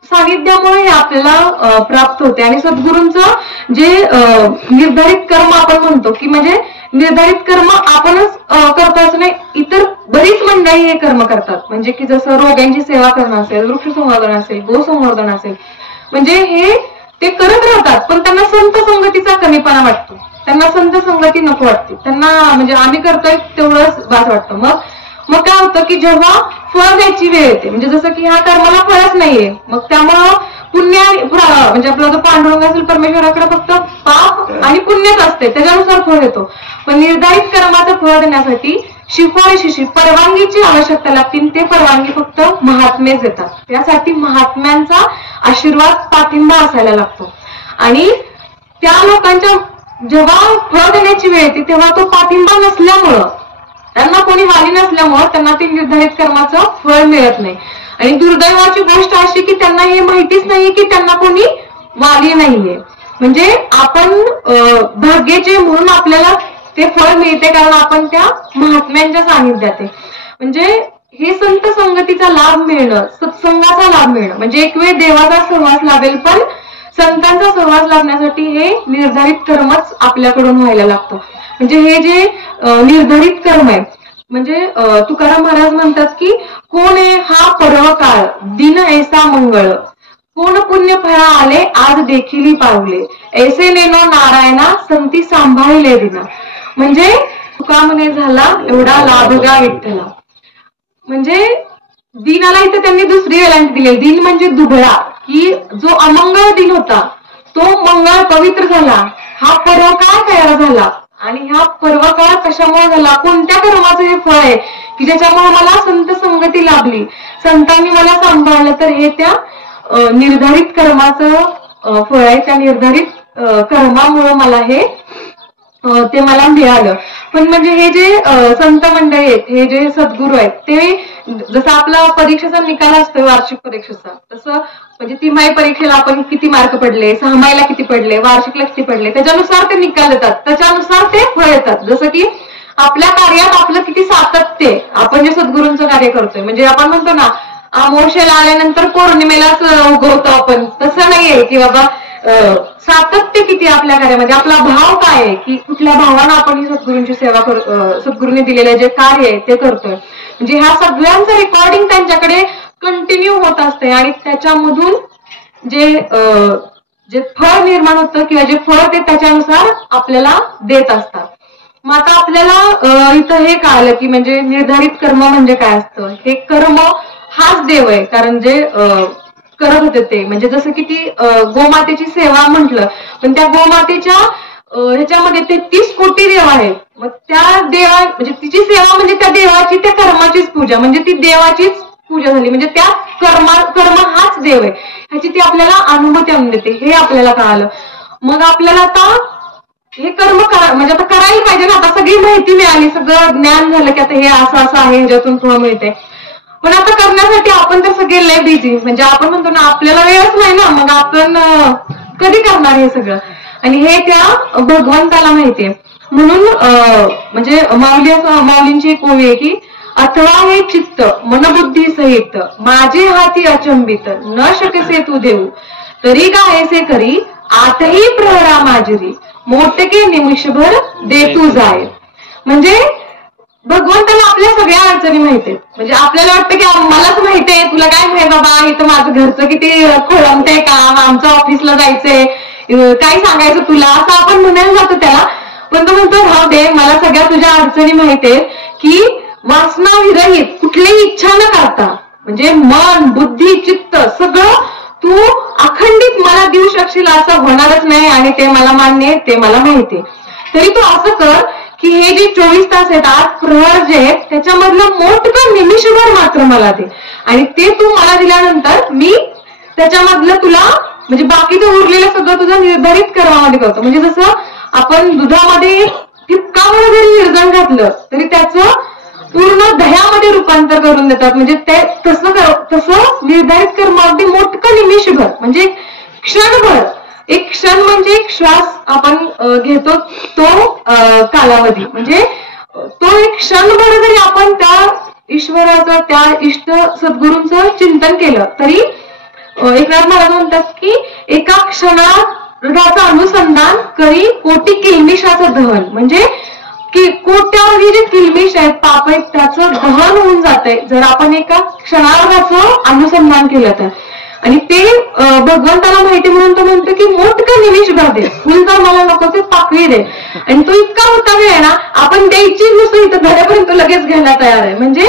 सानिध्यामुळे हे आपल्याला प्राप्त होते. आणि सद्गुरूंचं जे निर्धारित कर्म आपण म्हणतो की म्हणजे निर्धारित कर्म आपणच करतो असं नाही, इतर बरीच मंडळी हे कर्म करतात. म्हणजे की जसं रोग्यांची सेवा करणं असेल, वृक्ष संवर्धन असेल, गोसंवर्धन असेल, म्हणजे हे ते करत राहतात. पण त्यांना संत संगतीचा कमीपणा वाटतो, त्यांना संत संगती नको वाटते. त्यांना म्हणजे आम्ही करतोय तेवढंच बास वाटतं. मग काय होतं की जेव्हा फळ द्यायची वेळ येते, म्हणजे जसं की ह्या कर्माला फळच नाहीये, मग त्यामुळं पुण्य म्हणजे आपला जो पांडुरंग असेल परमेश्वराकडे फक्त पाप आणि पुण्यच असते, त्याच्यानुसार फळ येतो. पण निर्धारित कर्माचं फळ देण्यासाठी शिफारशीची परवानगीची आवश्यकता लागते. ते परवानगी फक्त महात्मेच देतात. त्यासाठी महात्म्यांचा आशीर्वाद पाठिंबा असायला लागतो. आणि त्या लोकांच्या जेव्हा फळ देण्याची वेळ येते तेव्हा तो पाठिंबा नसल्यामुळं, त्यांना कोणी वाली नसल्यामुळं त्यांना ते निर्धारित कर्माचं फळ मिळत नाही. आणि दुर्दैवाची गोष्ट अशी की त्यांना हे माहितीच नाही की त्यांना कोणी वाली नाहीये. म्हणजे आपण भाग्याचे म्हणून आपल्याला ते फळ मिळते, कारण आपण त्या महात्म्यांच्या सानिध्यात आहे. म्हणजे हे संत संगतीचा लाभ मिळणं, सत्संगाचा लाभ मिळणं, म्हणजे एक वेळ देवाचा सहवास लाभेल, पण संतांचा सहवास लाभण्यासाठी हे निर्धारित कर्मच आपल्याकडून व्हायला लागतं. म्हणजे हे जे निर्धारित कर्म आहे, म्हणजे तुकाराम महाराज म्हणतात की कोण आहे हा पर्व काळ दिन ऐसा मंगळ, कोण पुण्य फळा आले आज देखील पावले, ऐसे नेनो नारायणा संती सांभाळले दिना. म्हणजे तुका म्हणे झाला एवढा लाभगा विठ्ठला. म्हणजे दिनाला इथं त्यांनी दुसरी वेलांटी दिली. दिन म्हणजे दुबळा, की जो अमंगळ दिन होता तो मंगळ पवित्र झाला. हा पर्व काळ तयार झाला. आणि ह्या पर्व काळ कशामुळे झाला, कोणत्या कर्माचं हे फळ आहे की ज्याच्यामुळे मला संत संगती लाभली, संतांनी मला सांभाळलं, तर हे त्या निर्धारित कर्माचं फळ आहे. त्या निर्धारित कर्मामुळे मला हे ते मला मिळालं. पण म्हणजे हे जे संत मंडळी आहेत, हे जे सद्गुरू आहेत, ते जसं आपला परीक्षेचा निकाल असतोय वार्षिक परीक्षेचा, तसं म्हणजे तिमाही परीक्षेला आपण किती मार्क पडले, सहामाहीला किती पडले, वार्षिकला किती पडले, त्याच्यानुसार ते निकाल देतात, त्याच्यानुसार ते फळ येतात. जसं की आपल्या कार्यात आपलं किती सातत्य, आपण जे सद्गुरूंचं कार्य करतोय, म्हणजे आपण म्हणतो ना अमावस्येला आल्यानंतर पौर्णिमेलाच उगवतो आपण, तसं नाहीये की बाबा सातत्य किती आपल्या कार्यामध्ये, आपला भाव काय आहे की कुठल्या भावानं आपण ही सद्गुरूंची सेवा सद्गुरूंनी दिलेले जे कार्य आहे ते करतोय. म्हणजे ह्या सगळ्यांचं रेकॉर्डिंग त्यांच्याकडे कंटिन्यू होत असते आणि त्याच्यामधून जे फळ निर्माण होतं किंवा जे फळ ते त्याच्यानुसार आपल्याला देत असतात. मग आता आपल्याला इथं हे कळलं की म्हणजे निर्धारित कर्म म्हणजे काय असतं. हे कर्म हाच देव आहे, कारण जे करत होते ते म्हणजे जसं की ती गोमातेची सेवा म्हटलं, पण त्या गोमातेच्या ह्याच्यामध्ये 33 कोटी देव आहेत. मग त्या देवा म्हणजे तिची सेवा म्हणजे त्या देवाची त्या कर्माचीच पूजा, म्हणजे ती देवाचीच पूजा झाली. म्हणजे त्या कर्म हाच देव आहे, ह्याची ती आपल्याला अनुभूती आणून देते, हे आपल्याला कळालं. मग आपल्याला आता हे कर्म म्हणजे आता करायला पाहिजे ना. आता सगळी माहिती मिळाली, सगळं ज्ञान झालं की आता हे असं असं आहे, ह्याच्यातून फळ मिळते. पण आता करण्यासाठी आपण तर सगळे लय बिझी, म्हणजे आपण म्हणतो ना आपल्याला वेळच नाही ना, मग आपण कधी करणार हे सगळं. आणि हे त्या भगवंताला माहितीये. म्हणून म्हणजे माऊलींची एक ओवी आहे की अथवा हे चित्त मनबुद्धी सहित माझे हाती अचंबित न शकसे तू देऊ तरी गायसे करी आतही प्रहरा माजरी मोठके निमिषभर दे तू जाय. म्हणजे भगवंताला आपल्या सगळ्या अडचणी माहितीये. म्हणजे आपल्याला वाटतं की मलाच माहितीये, तुला काय माहिती बाबा, इथं माझं घरचं किती खोळंबतंय काम, आमचं ऑफिसला जायचंय, काय सांगायचं तुला, असं आपण म्हणायला जातो त्याला. पण तो म्हणतो राहू दे, मला सगळ्या तुझ्या अडचणी माहितीये की वासना विरहित कुठलीही इच्छा न करता, म्हणजे मन बुद्धी चित्त सगळं तू अखंडित मला देऊ शकशील असं होणारच नाही, आणि ते मला मान्य आहे, ते मला माहितीये. तरी तू असं कर की हे जे 24 तास आहेत, 8 प्रहर जे आहेत, त्याच्यामधलं मोठं निमिषभर मात्र मला दे, आणि ते तू मला दिल्यानंतर मी त्याच्यामधलं तुला म्हणजे बाकीचं उरलेलं सगळं तुझं निर्धारित कर्मामध्ये करतो. म्हणजे जसं आपण दुधामध्ये ठिपकावर जरी निर्जन घातलं तरी त्याचं पूर्ण दह्यामध्ये रूपांतर करून देतात. म्हणजे ते तसं निर्धारित कर्म अगदी मोठं निमिषभर, म्हणजे क्षणभर, एक क्षण म्हणजे एक श्वास आपण घेतो तो कालावधी, म्हणजे तो एक क्षणभर जरी आपण त्या ईश्वराचं त्या इष्ट सद्गुरूंचं चिंतन केलं तरी एकनाथ महाराज म्हणतात की एका क्षणाचं अनुसंधान करी कोटी किलमिशाचं दहन. म्हणजे की कोट्यावधी जे किलमिश आहेत पाप आहेत त्याचं दहन होऊन जातंय जर आपण एका क्षणार्धाचं अनुसंधान केलं तर. आणि ते भगवंताला माहिती म्हणून तो म्हणतो की मोठं निमिषभर दे, फुल तर मला नको ते पाकळी दे. आणि तो इतका होता वेळ आहे ना, आपण द्यायची नुसतं इथं घरापर्यंत लगेच घ्यायला तयार आहे. म्हणजे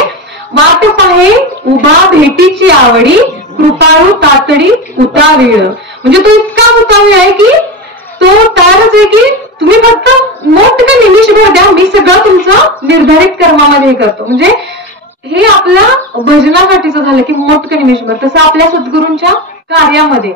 वाट पाहे उभा भेटीची आवडी कृपाळू तातडी उतावीळ. म्हणजे तो इतका उतावीळ आहे की तो तयारच आहे की तुम्ही फक्त मोठं निमिषभर द्या, मी सगळं तुमचं निर्धारित कर्मामध्ये करतो. म्हणजे हे आपल्या भजनासाठीच झालं की मोठं निमिषभर. तसं आपल्या सद्गुरूंच्या कार्यामध्ये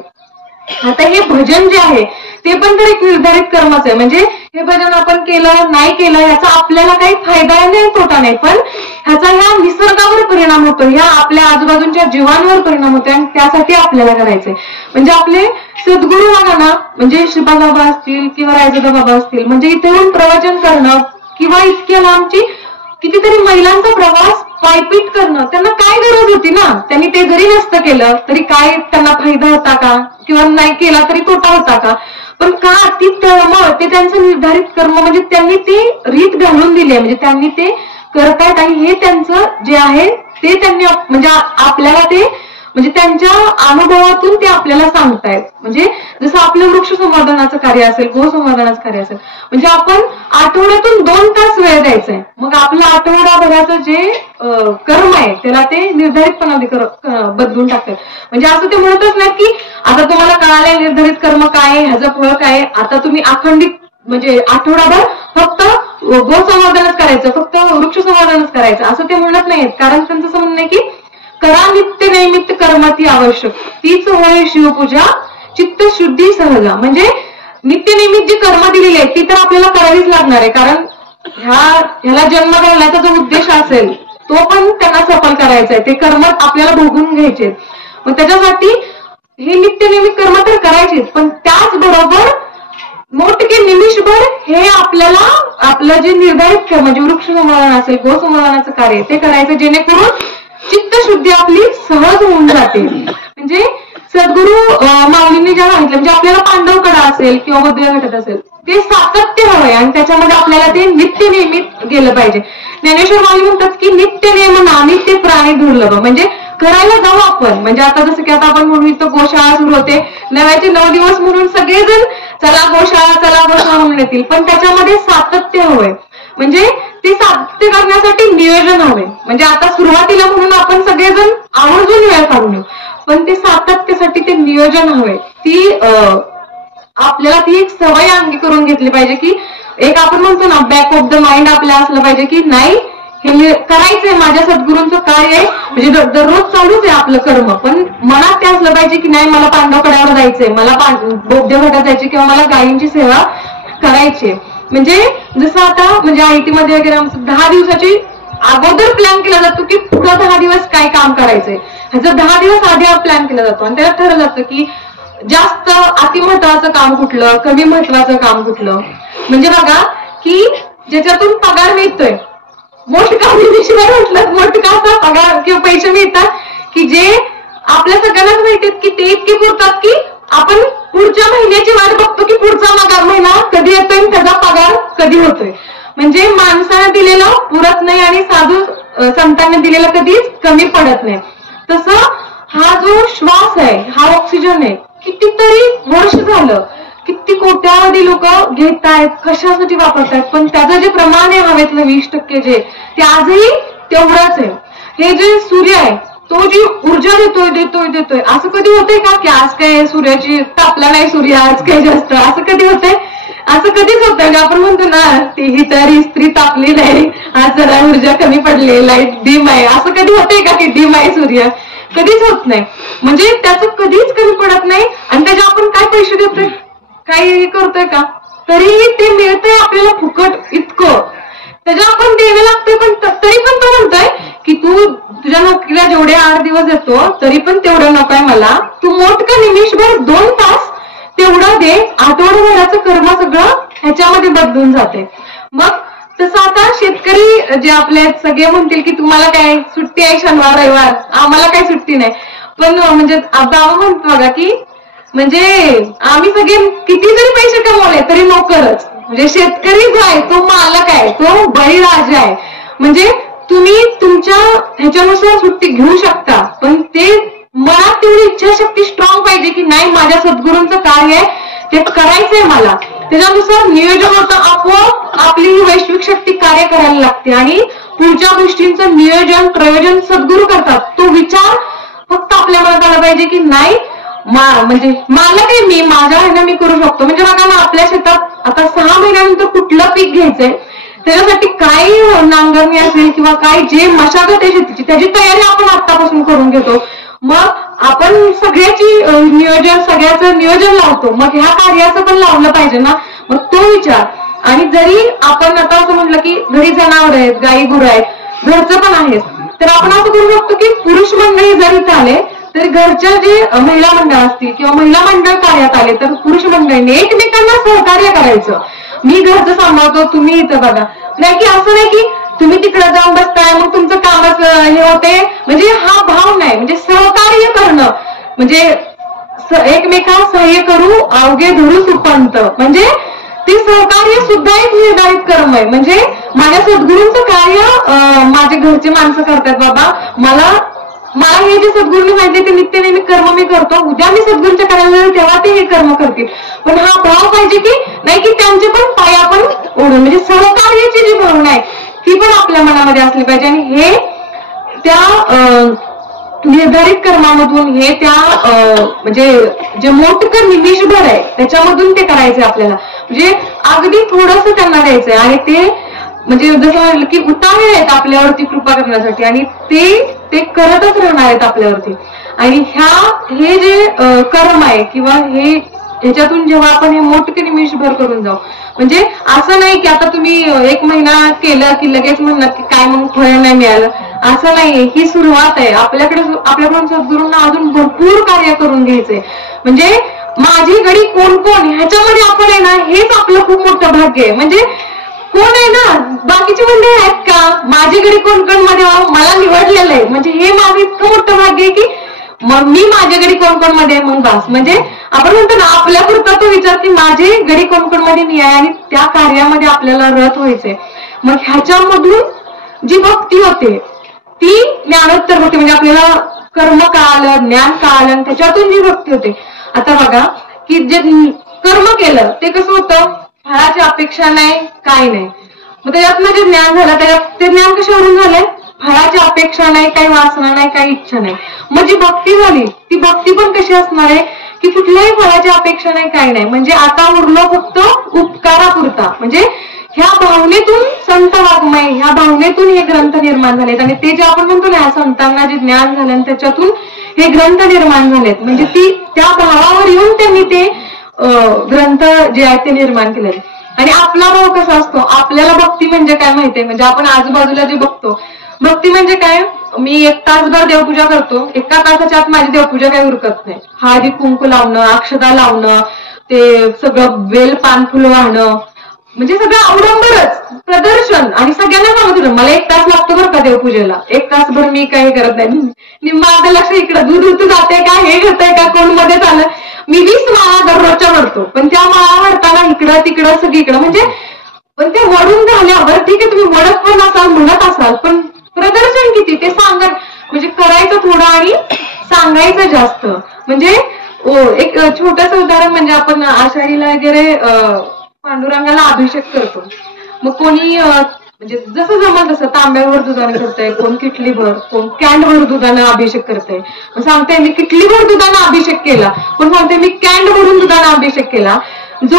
आता हे भजन जे आहे ते पण तर एक निर्धारित कर्मच आहे. म्हणजे हे भजन आपण केलं नाही केलं याचा आपल्याला काही फायदा नाही तोटा नाही, पण ह्याचा ह्या निसर्गावर परिणाम होतो, ह्या आपल्या आजूबाजूच्या जीवांवर परिणाम होतो, आणि त्यासाठी आपल्याला करायचंय. म्हणजे आपले सद्गुरू बघा ना, म्हणजे श्रीपाद बाबा असतील किंवा रायजोदा बाबा असतील, म्हणजे इथे येऊन प्रवचन करणं किंवा इतक्या लांबची कितीतरी महिलांचा प्रवास पायपीट करणं, त्यांना काय गरज होती ना, त्यांनी ते जरी नसतं केलं तरी काय त्यांना फायदा होता का, किंवा नाही केला तरी तोटा होता का. पण का ती तळमळ, ते त्यांचं निर्धारित कर्म, म्हणजे त्यांनी ते रीत घालून दिली आहे, म्हणजे त्यांनी ते करतायत आणि हे त्यांचं जे आहे ते त्यांनी म्हणजे आपल्याला ते म्हणजे त्यांच्या अनुभवातून ते आपल्याला सांगतायत. म्हणजे जसं आपलं वृक्ष संवर्धनाचं कार्य असेल, गो संवर्धनाचं कार्य असेल, म्हणजे आपण आठवड्यातून 2 तास वेळ द्यायचाय, मग आपलं आठवडाभराचं जे कर्म आहे त्याला ते निर्धारितपणाने बदलून टाकतात. म्हणजे असं ते म्हणतच नाही की आता तुम्हाला कळालंय निर्धारित कर्म काय आहे, ह्याचं फळ काय आहे, आता तुम्ही अखंडित म्हणजे आठवडाभर फक्त गो संवर्धनच करायचं, फक्त वृक्ष संवर्धनच करायचं असं ते म्हणत नाहीत. कारण त्यांचं असं म्हणणं आहे की करा नित्य नैमित्त कर्म ती आवश्यक, तीच होय शिवपूजा चित्त शुद्धी सहजा. म्हणजे नित्य नियमित जी कर्म दिलेली आहे ती तर आपल्याला करावीच लागणार आहे, कारण ह्याला जन्म घालण्याचा जो उद्देश असेल तो पण त्यांना सफल करायचा आहे, ते कर्म आपल्याला भोगून घ्यायचे. मग त्याच्यासाठी हे नित्य नियमित कर्म तर करायचेच, पण त्याचबरोबर मोठे निमिषभर हे आपल्याला आपलं जे निर्धारित म्हणजे वृक्ष संवर्धन असेल, गो संवर्धनाचं कार्य ते करायचं, जेणेकरून चित्तशुद्धी आपली सहज होऊन जाते. म्हणजे सद्गुरू माऊलींनी ज्या सांगितलं, म्हणजे आपल्याला पांडवकडा असेल किंवा बौद्ध घटत असेल, ते सातत्य हवंय आणि त्याच्यामध्ये आपल्याला ते नित्य नियमित गेलं पाहिजे. ज्ञानेश्वर माऊली म्हणतात की नित्य नियम नानित्य प्राणी दुर्लभ. म्हणजे करायला जाऊ आपण, म्हणजे आता जसं की आता आपण म्हणून इथं गोशाळा सुरू होते, नव्याचे 9 दिवस म्हणून सगळेजण चला गोशाळा म्हणून येतील, पण त्याच्यामध्ये सातत्य हवंय. म्हणजे ते साध्य करण्यासाठी नियोजन हवे. म्हणजे आता सुरुवातीला म्हणून आपण सगळेजण आवर्जून वेळ काढून येऊ, पण ते सातत्यासाठी ते नियोजन हवे. ती आपल्याला ती एक सवय अंगी करून घेतली पाहिजे की एक आपण म्हणतो ना बॅक ऑफ द माइंड आपल्या असलं पाहिजे की नाही हे करायचंय, माझ्या सद्गुरूंचं कार्य आहे, म्हणजे दररोज चालूच आहे आपलं कर्म, पण मनात ते असलं पाहिजे की नाही मला पांडवकड्यावर जायचंय, मला बौद्ध घाटात जायचे किंवा मला गायींची सेवा करायची. म्हणजे जसं आता म्हणजे आयटी मध्ये वगैरे आमचं 10 दिवसाची अगोदर प्लॅन केला जातो की पुढे 10 दिवस काय काम करायचंय, ह्याचा 10 दिवस आधी प्लॅन केला जातो आणि त्याला ठरवलं जातं की जास्त अति महत्वाचं काम कुठलं, कमी महत्वाचं काम कुठलं. म्हणजे बघा की ज्याच्यातून पगार मिळतोय, मोठं विषय म्हटलं मोठं असा पगार किंवा पैसे मिळतात की जे आपल्या सगळ्यांनाच माहितीत की ते इतके पुरतात की आपण पुढच्या महिन्याची वाट बघतो की पुढचा महिना कधी येतोय, त्याचा पगार कधी होतोय. म्हणजे माणसानं दिलेलं पुरत नाही आणि साधू संतांनी दिलेलं कधीच कमी पडत नाही. तसं हा जो श्वास आहे, हा ऑक्सिजन आहे, कितीतरी वर्ष झालं, किती कोट्यावधी लोक घेत आहेत, कशासाठी वापरतायत, पण त्याचं जे प्रमाण आहे हवेतलं 20% जे ते आजही तेवढंच आहे. हे जे सूर्य आहे तो जी ऊर्जा देतोय असं कधी होतंय का की आज काय सूर्याची तापला नाही सूर्य, आज काय जास्त, असं कधी होतंय? असं कधीच होतंय का? आपण म्हणतो ना ती तरी इस्त्री तापली नाही, आज जरा ऊर्जा कमी पडली, लाईट डिम आहे, असं कधी होतंय का की डिम आहे सूर्य? कधीच होत नाही. म्हणजे त्याचं कधीच कमी पडत नाही आणि त्याच्या आपण काय पैसे देतोय, काही करतोय का? तरीही ते मिळतंय आपल्याला फुकट इतकं, त्याच्या आपण देणं लागतंय. पण तरी पण तो म्हणतोय की तू तुझ्या नोकरीला जेवढे 8 दिवस येतो तरी पण तेवढं नकोय मला, तू मोठं निमिषभर 2 तास तेवढं दे, आठवड्याभराचं कर्म सगळं ह्याच्यामध्ये बदलून जाते. मग तसं आता शेतकरी जे आपले सगळे म्हणतील की तुम्हाला काय सुट्टी आहे शनिवार रविवार, आम्हाला काही सुट्टी नाही. पण म्हणजे बाबा म्हणतो बघा की म्हणजे आम्ही सगळे किती जरी पैसे कमवले तरी नोकरच. म्हणजे शेतकरी जो आहे तो मालक आहे, तो बळीराजा आहे. म्हणजे तुम्ही तुमच्या ह्याच्यानुसार सुट्टी घेऊ शकता, पण ते मनात तेवढी इच्छाशक्ती स्ट्रॉंग पाहिजे की नाही माझ्या सद्गुरूंचं कार्य आहे ते करायचंय मला, त्याच्यानुसार नियोजन होतं. आपोआप आपली ही वैश्विक शक्ती कार्य करायला लागते आणि पुढच्या गोष्टींचं नियोजन प्रयोजन सद्गुरू करतात. तो विचार फक्त आपल्या मनात आला पाहिजे की नाही म्हणजे मला काही मी माझ्या ह्यानं मी करू शकतो. म्हणजे बघा ना आपल्या शेतात आता 6 महिन्यानंतर कुठलं पीक घ्यायचंय, त्याच्यासाठी काय नांगरणी असेल किंवा काय जे मशागत आहे शेतीची त्याची तयारी आपण आतापासून करून घेतो. मग आपण सगळ्याचं नियोजन लावतो, मग ह्या कार्याचं पण लावलं पाहिजे ना. मग तो विचार. आणि जरी आपण आता असं म्हटलं की घरी जनावर आहेत, गाई गुरं आहेत, घरचं पण आहे, तर आपण असं करू शकतो की पुरुष मंडळी जरी आले तरी घरच्या जे महिला मंडळ असतील किंवा महिला मंडळ कार्यात आले तर पुरुष मंडळीने एकमेकांना सहकार्य करायचं. मी घरचं सांभाळतो, तुम्ही इथं बघा. नाही की असं नाही की तुम्ही तिकडे जाऊन बसताय मग तुमचं कामच हे होते. म्हणजे हा भाव नाही, म्हणजे सहकार्य करणं म्हणजे एकमेकांना सहाय्य करू अवघे धरू सुपंत, म्हणजे ते सहकार्य सुद्धा एक निर्धारित कर्म आहे. म्हणजे माझ्या सद्गुरूंचं कार्य माझे घरचे माणसं करतात. बाबा मला हे जे सद्गुरूंनी सांगितले ते नित्य नेहमी कर्म मी करतो, उद्या मी सद्गुरूंच्या कार्याला तेव्हा ते हे कर्म करतील. पण हा भाव पाहिजे की नाही की त्यांचे पण पाय आपण ओढून, म्हणजे सहकार्याची जी भावना आहे ती पण आपल्या मनामध्ये असली पाहिजे. आणि हे त्या निर्धारित कर्मामधून हे त्या म्हणजे जे मोठकर निमिषभर आहे त्याच्यामधून ते करायचंय आपल्याला. म्हणजे अगदी थोडंसं त्यांना द्यायचंय आणि ते म्हणजे जसं म्हटलं की उतारे आहेत आपल्यावरती कृपा करण्यासाठी आणि ते करतच राहणार आहेत आपल्यावरती. आणि हे जे कर्म आहे किंवा ह्याच्यातून जेव्हा आपण हे मोठके निमिषभर करून जाऊ, म्हणजे असं नाही की आता तुम्ही 1 महिना केलं की लगेच म्हणणार की काय मग फळ नाही मिळालं, असं नाहीये. ही सुरुवात आहे. आपल्याकडून सद्गुरूंना अजून भरपूर कार्य करून घ्यायचंय. म्हणजे माझी घडी कोण ह्याच्यामध्ये आपण आहे ना, हेच आपलं खूप मोठं भाग्य आहे. म्हणजे कोण आहे ना, बाकीचे मंडळी आहेत का माझी घडी कोण मध्ये मला निवडलेलं आहे, म्हणजे हे माझं इतकं मोठं भाग्य आहे की मग मी माझ्या घडी कोण मध्ये मग बास. म्हणजे आपण म्हणतो ना आपल्या पुरता तो विचार की माझे घडी कोण मध्ये मी आहे आणि त्या कार्यामध्ये आपल्याला रत व्हायचंय. मग ह्याच्यामधून जी भक्ती होते ती ज्ञानोत्तर भक्ती, म्हणजे आपल्याला कर्म कळालं, ज्ञान कळालं, त्याच्यातून जी भक्ती होते. आता बघा की जे कर्म केलं ते कसं होतं, फळाची अपेक्षा नाही, काय नाही. मग त्याच्यातनं जे ज्ञान झालं ते ज्ञान कशावरून झालंय, फळाची अपेक्षा नाही, काही वासना नाही, काही इच्छा नाही. मग जी भक्ती झाली ती भक्ती पण कशी असणार आहे की कुठल्याही फळाची अपेक्षा नाही, काही नाही. म्हणजे आता उरलं फक्त उपकारापुरता. म्हणजे ह्या भावनेतून संत वाङ्मय, ह्या भावनेतून हे ग्रंथ निर्माण झालेत. आणि ते जे आपण म्हणतो ना संतांना जे ज्ञान झालं त्याच्यातून हे ग्रंथ निर्माण झालेत. म्हणजे त्या भावावर येऊन त्यांनी ते ग्रंथ जे आहेत ते निर्माण केले. आणि आपला भाव कसा असतो, आपल्याला भक्ती म्हणजे काय माहितीये, म्हणजे आपण आजूबाजूला जे बघतो, भक्ती म्हणजे काय, मी 1 तासभर देवपूजा करतो, 1 तासाच्या आत माझी देवपूजा काही उरकत नाही. हळदी कुंकू लावणं, अक्षता लावणं, ते सगळं बेल पान फुलं वाहणं, म्हणजे सगळं अवडंबरच, प्रदर्शन. आणि सगळ्यांना सांगत होतं मला 1 तास लागतो बरं का देवपूजेला, 1 तासभर मी काही करत नाही. निम्मा आता लक्ष इकडं दूध उतू जाते का, हे घेतंय का, कोण मध्ये चाललं. मी 20 माळा दररोजच्या भरतो, पण त्या माळा भरताना इकडं तिकडं सगळीकडं, म्हणजे पण ते वडून झाल्यावर ठीक आहे तुम्ही वडत पण असाल, म्हणत असाल, पण प्रदर्शन किती ते सांगा, म्हणजे करायचं थोडं आणि सांगायचं जास्त. म्हणजे एक छोटस उदाहरण म्हणजे आपण आषाढीला वगैरे पांडुरंगाला अभिषेक करतो. मग कोणी म्हणजे जसं जमल तसं तांब्यावर दुधाने करतंय, कोण किटलीभर, कोण कॅनभर दुधानं अभिषेक करतंय. मग सांगते मी किटलीभर दुधानं अभिषेक केला, कोण सांगते मी कॅन भरून दुधानं अभिषेक केला. जो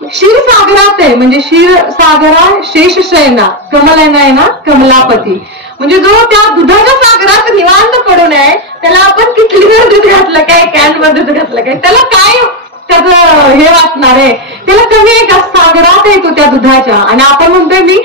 क्षीरसागरात आहे, म्हणजे क्षीरसागरा शेष शयना कमलनयना कमलापती, म्हणजे जो त्या दुधाच्या सागरात निवांत पडून आहे, त्याला आपण किटलीभर दूध घातलं काय, कॅनभर दूध घातलं काय, त्याला काय त्याचं हे वाटणार आहे, त्याला कमी आहे का, सागरात आहे तो त्या दुधाच्या. आणि आपण म्हणतोय मी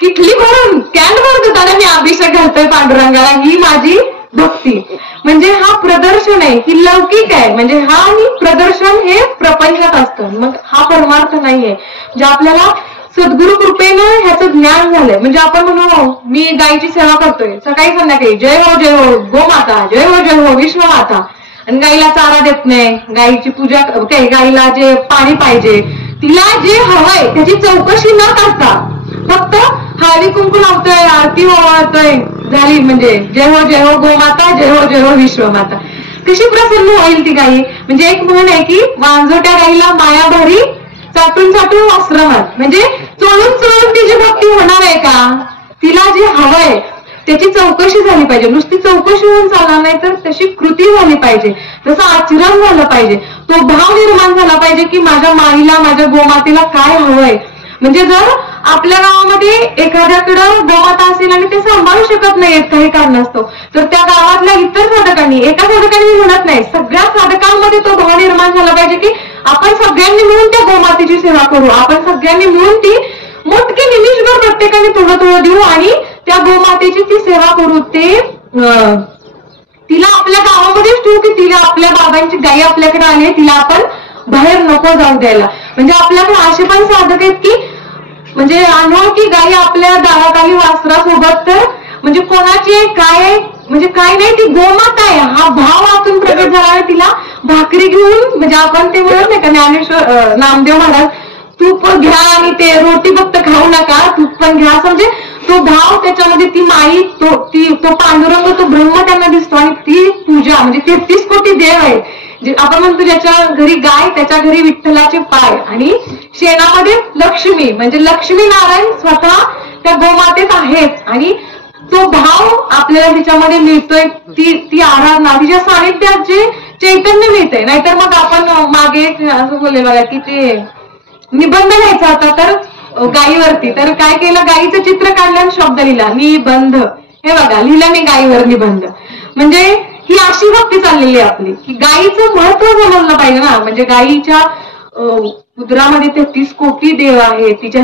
किटली भरून कॅनभर दुधाने मी अभिषेक घालतोय पांडुरंगाला, ही माझी भक्ती. म्हणजे हा प्रदर्शन आहे, ही लौकिक आहे, म्हणजे हा आणि प्रदर्शन हे प्रपंचात असतं, मग हा परमार्थ नाहीये. म्हणजे आपल्याला सद्गुरु कृपेनं ह्याचं ज्ञान झालंय. म्हणजे आपण म्हणू मी गायीची सेवा करतोय सकाळी संध्याकाळी, जय हो गोमाता, जय हो विश्वमाता, आणि गाईला चारा देत नाही, गाईची पूजा, गाईला जे पाणी पाहिजे, तिला जे हवंय त्याची चौकशी न करता फक्त हळदी कुंकू लावतोय, आरती ओवाळतोय, झाली. म्हणजे जय हो गोमाता, जय हो विश्वमाता. कशी प्रसन्न होईल ती गाई. म्हणजे एक म्हण आहे की वांजोट्या गाईला माया भरी, चाटून चाटून आश्रमात. म्हणजे चोळून चोळून तिची भक्ती होणार आहे का, तिला जे हवंय त्याची चौकशी झाली पाहिजे. नुसती चौकशी होऊन चालणार नाही, तर तशी कृती झाली पाहिजे, तसं आचरण झालं पाहिजे, तो भाव निर्माण झाला पाहिजे की माझ्या माईला, माझ्या गोमातेला काय हवंय. म्हणजे जर आपल्या गावामध्ये एखाद्याकडं गोमाता असेल आणि ते सांभाळू शकत नाहीत काही कारणास्तव, तर त्या गावातल्या इतर साधकांनी, एका साधकाने मी म्हणत नाही, सगळ्या साधकांमध्ये तो भाव निर्माण झाला पाहिजे की आपण सगळ्यांनी मिळून त्या गोमातेची सेवा करू, आपण सगळ्यांनी मिळून ती मोठकी निमिषभर प्रत्येकाने थोडं थोडं देऊ आणि त्या गोमातेची ती सेवा करू. ते तिला आपल्या गावामध्येच ठेवू की तिला आपल्या बाबांची गाई आपल्याकडे आली, तिला आपण बाहेर नको जाऊ द्यायला. म्हणजे आपल्याकडे असे पण साधक आहेत की म्हणजे अनोळखी गाई आपल्या दाराखाली वासरासोबत, तर म्हणजे कोणाची काय, म्हणजे काय नाही, ती गोमाता आहे हा भाव आतून प्रगट झाला. तिला भाकरी घेऊन, म्हणजे आपण ते म्हणत नाही का ज्ञानेश्वर नामदेव महाराज, तूप घ्या आणि ते रोटी फक्त खाऊ नका, तूप पण घ्या, म्हणजे तो भाव त्याच्यामध्ये ती माई, तो पांडुरंग, तो ब्रह्म त्यांना दिसतो. आणि ती पूजा म्हणजे 33 कोटी देव आहे. जे आपण म्हणतो ज्याच्या घरी गाय त्याच्या घरी विठ्ठलाचे पाय, आणि शेणामध्ये लक्ष्मी, म्हणजे लक्ष्मी नारायण स्वतः त्या गोमातेत आहेत. आणि तो भाव आपल्याला तिच्यामध्ये मिळतोय, ती आराधना, तिच्या सानिध्यात जे चैतन्य मिळतंय. नाहीतर मग आपण मागे असं बोलले बघा की ते निबंध लिहायचा होता तर गायीवरती, तर काय केलं, गायीचं चित्र काढलं आणि शब्द लिहिला निबंध. हे बघा लिहिलं मी गायीवर निबंध. म्हणजे ही अशी भक्ती चाललेली आहे आपली की गायीचं महत्व समजलं पाहिजे ना. म्हणजे गायीच्या उदरामध्ये 33 कोटी देव आहे, तिच्या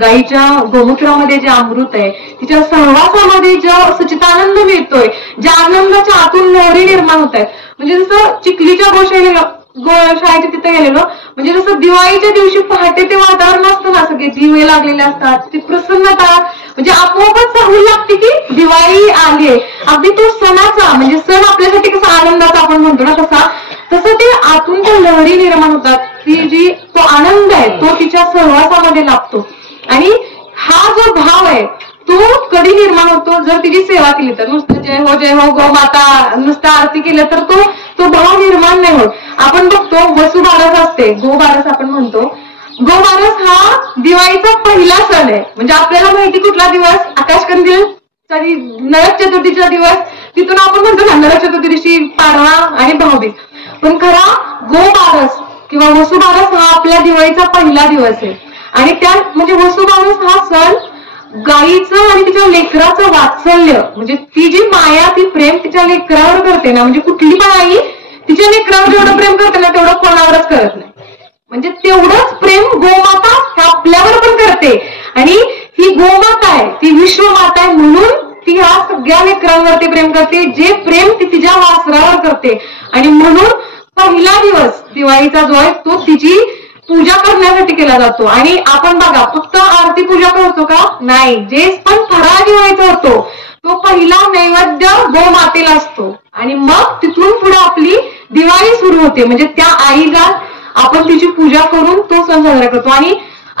गायीच्या गोमूत्रामध्ये जे अमृत आहे, तिच्या सहवासामध्ये जो सच्चिदानंद मिळतोय, ज्या आनंदाच्या आतून लहरी निर्माण होत आहेत. म्हणजे जसं चिखलीच्या गोशाळेच्या तिथे गेलेलो, म्हणजे जसं दिवाळीच्या दिवशी पहाटे ते वातावरण असतं ना, सगळे दिवे लागलेले असतात, ती प्रसन्नता, म्हणजे आपोआपच सांगू लागते की दिवाळी आलीये. अगदी तो सणाचा, म्हणजे सण आपल्यासाठी कसा आनंदाचा आपण म्हणतो ना, तसं ते आतून त्या लहरी निर्माण होतात. ती जी तो आनंद आहे तो तिच्या सहवासामध्ये लाभतो. आणि हा जो भाव आहे तो कधी निर्माण होतो, जर तिची सेवा केली तर. नुसतं जय हो गोमाता नुसतं आरती केलं तर तो भाव निर्माण नाही होत. आपण बघतो वसुबारस असते, गोबारस आपण म्हणतो. गोबारस हा दिवाळीचा पहिला सण आहे. म्हणजे आपल्याला माहिती कुठला दिवस, आकाशकंदील नरक चतुर्थीचा दिवस, तिथून आपण म्हणतो ना नरक चतुर्थी दिवशी पाडवा आणि भाऊबीज. पण खरा गोबारस किंवा वसुबारस हा आपल्या दिवाळीचा पहिला दिवस आहे. आणि त्या म्हणजे वसुबारस हा सण गायीचं आणि तिच्या लेकराचं वात्सल्य, म्हणजे ती जी माया, ती प्रेम तिच्या लेकरावर करते ना, म्हणजे कुठली पण आई तिच्या लेकरावर जेवढं प्रेम करते ना तेवढं कोणावरच करत नाही. म्हणजे तेवढंच प्रेम गोमाता आपल्यावर पण करते. आणि ही गोमाता आहे, ती विश्वमाता आहे, म्हणून ती ह्या सगळ्या लेकरांवरती प्रेम करते, जे प्रेम ती तिच्या वासरावर करते. आणि म्हणून पहिला दिवस दिवाळीचा जो आहे तो तिची पूजा करण्यासाठी केला जातो. आणि आपण बघा फक्त आरती पूजा करतो का? नाही, जे पण फराळ दिवाळीचा होतो तो पहिला नैवेद्य गोमातेला असतो. आणि मग तिथून पुढे आपली दिवाळी सुरू होते. म्हणजे त्या आईला आपण तिची पूजा करून तो सण साजरा करतो. आणि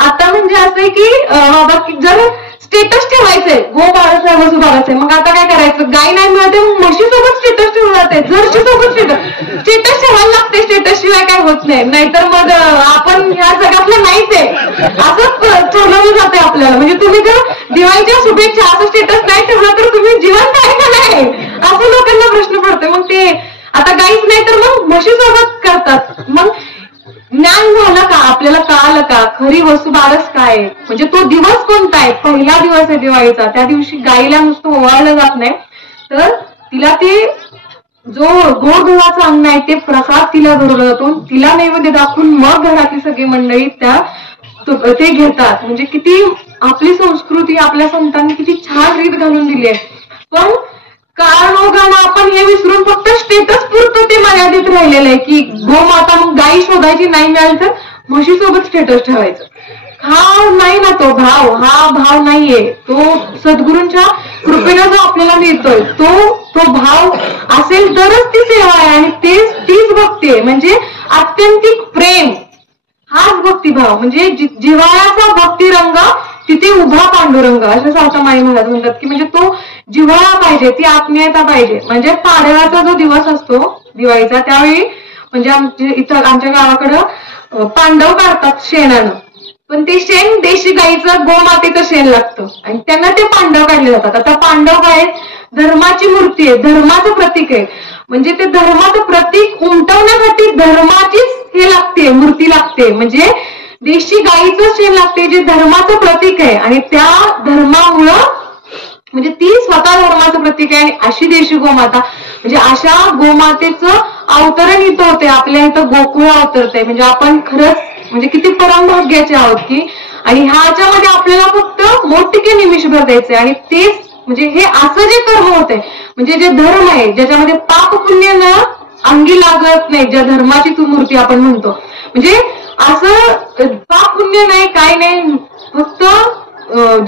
आता म्हणजे असं आहे की जर स्टेटस ठेवायचंय गो बाळासाहेब वसू बाळासाहेब, मग आता काय करायचं? गाय नाही मिळते, म्हशी सोबत स्टेटस ठेवलं जाते, जर्सी सोबत स्टेटस ठेवायला लागते. स्टेटस शिवाय काय होत नाही. नाहीतर मग आपण ह्या जगातलं नाहीच आहे असं ठरवलं जाते आपल्याला. म्हणजे तुम्ही जर दिवाळीच्या शुभेच्छा असं स्टेटस नाही ठेवलं तर तुम्ही जिवंत आहे का नाही असं लोकांना प्रश्न पडतो. मग ते आता गाईच नाही तर मग म्हशी सोबत करतात. मग ज्ञान झालं का? आपल्याला कळालं का खरी वसुबारस काय? म्हणजे तो दिवस कोणता आहे? पहिला दिवस आहे दिवाळीचा. त्या दिवशी गाईला नुसतं ओवाळलं जात नाही, तर तिला ते जो गोडधोडाचं अन्न आहे ते प्रसाद तिला भरवला जातो. तिला नैवेद्य दाखवून मग घरातली सगळी मंडळी ते घेतात. म्हणजे किती आपली संस्कृती आपल्या संतांनी किती छान रीत घालून दिली आहे. पण काळोखानं आपण हे विसरून फक्त स्टेटस पुरतं ते मर्यादित राहिलेलं आहे की गोमाता, मग गाई शोधायची नाही मिळाली तर म्हशी सोबत स्टेटस ठेवायचं. हा नाही ना, तो हा भाव नाहीये. तो सद्गुरूंच्या कृपेनं जो आपल्याला मिळतोय तो भाव असेल तरच ती सेवा आहे. आणि तीच भक्ती आहे. म्हणजे आत्यंतिक प्रेम हाच भक्तिभाव. म्हणजे जिव्हाळ्याचा भक्तिरंग तिथे उभा पांडुरंग असं सावता माई महाराज म्हणतात की म्हणजे तो जिव्हाळा पाहिजे, ती आत्मीयता पाहिजे. म्हणजे पाडव्याचा जो दिवस असतो दिवाळीचा त्यावेळी म्हणजे इथं आमच्या गावाकडं पांडव काढतात शेणानं, पण ते शेण देशी गाईचं गोमातेचं शेण लागतं आणि त्यांना ते पांडव काढले जातात. आता पांडव काय? धर्माची मूर्ती आहे, धर्माचं प्रतीक आहे. म्हणजे ते धर्माचं प्रतीक उमटवण्यासाठी धर्माचीच हे लागते, मूर्ती लागते. म्हणजे देशी गाईचं शेण लागते जे धर्माचं प्रतीक आहे. आणि त्या धर्मामुळं म्हणजे ती स्वतः धर्माचं प्रतीक आहे. आणि अशी देशी गोमाता म्हणजे अशा गोमातेचं अवतरण इथं होते, आपल्या इथं गोकुळ अवतरते. म्हणजे आपण खरंच म्हणजे किती परमभाग्याचे आहोत की. आणि ह्याच्यामध्ये आपल्याला फक्त मोठे निमिषभर द्यायचे. आणि तेच म्हणजे हे असं जे कर्म होते म्हणजे जे धर्म आहे ज्याच्यामध्ये पाप पुण्य न अंगी लागत नाही, ज्या धर्माची तू मूर्ती आपण म्हणतो, म्हणजे असं पाप पुण्य नाही काय नाही, फक्त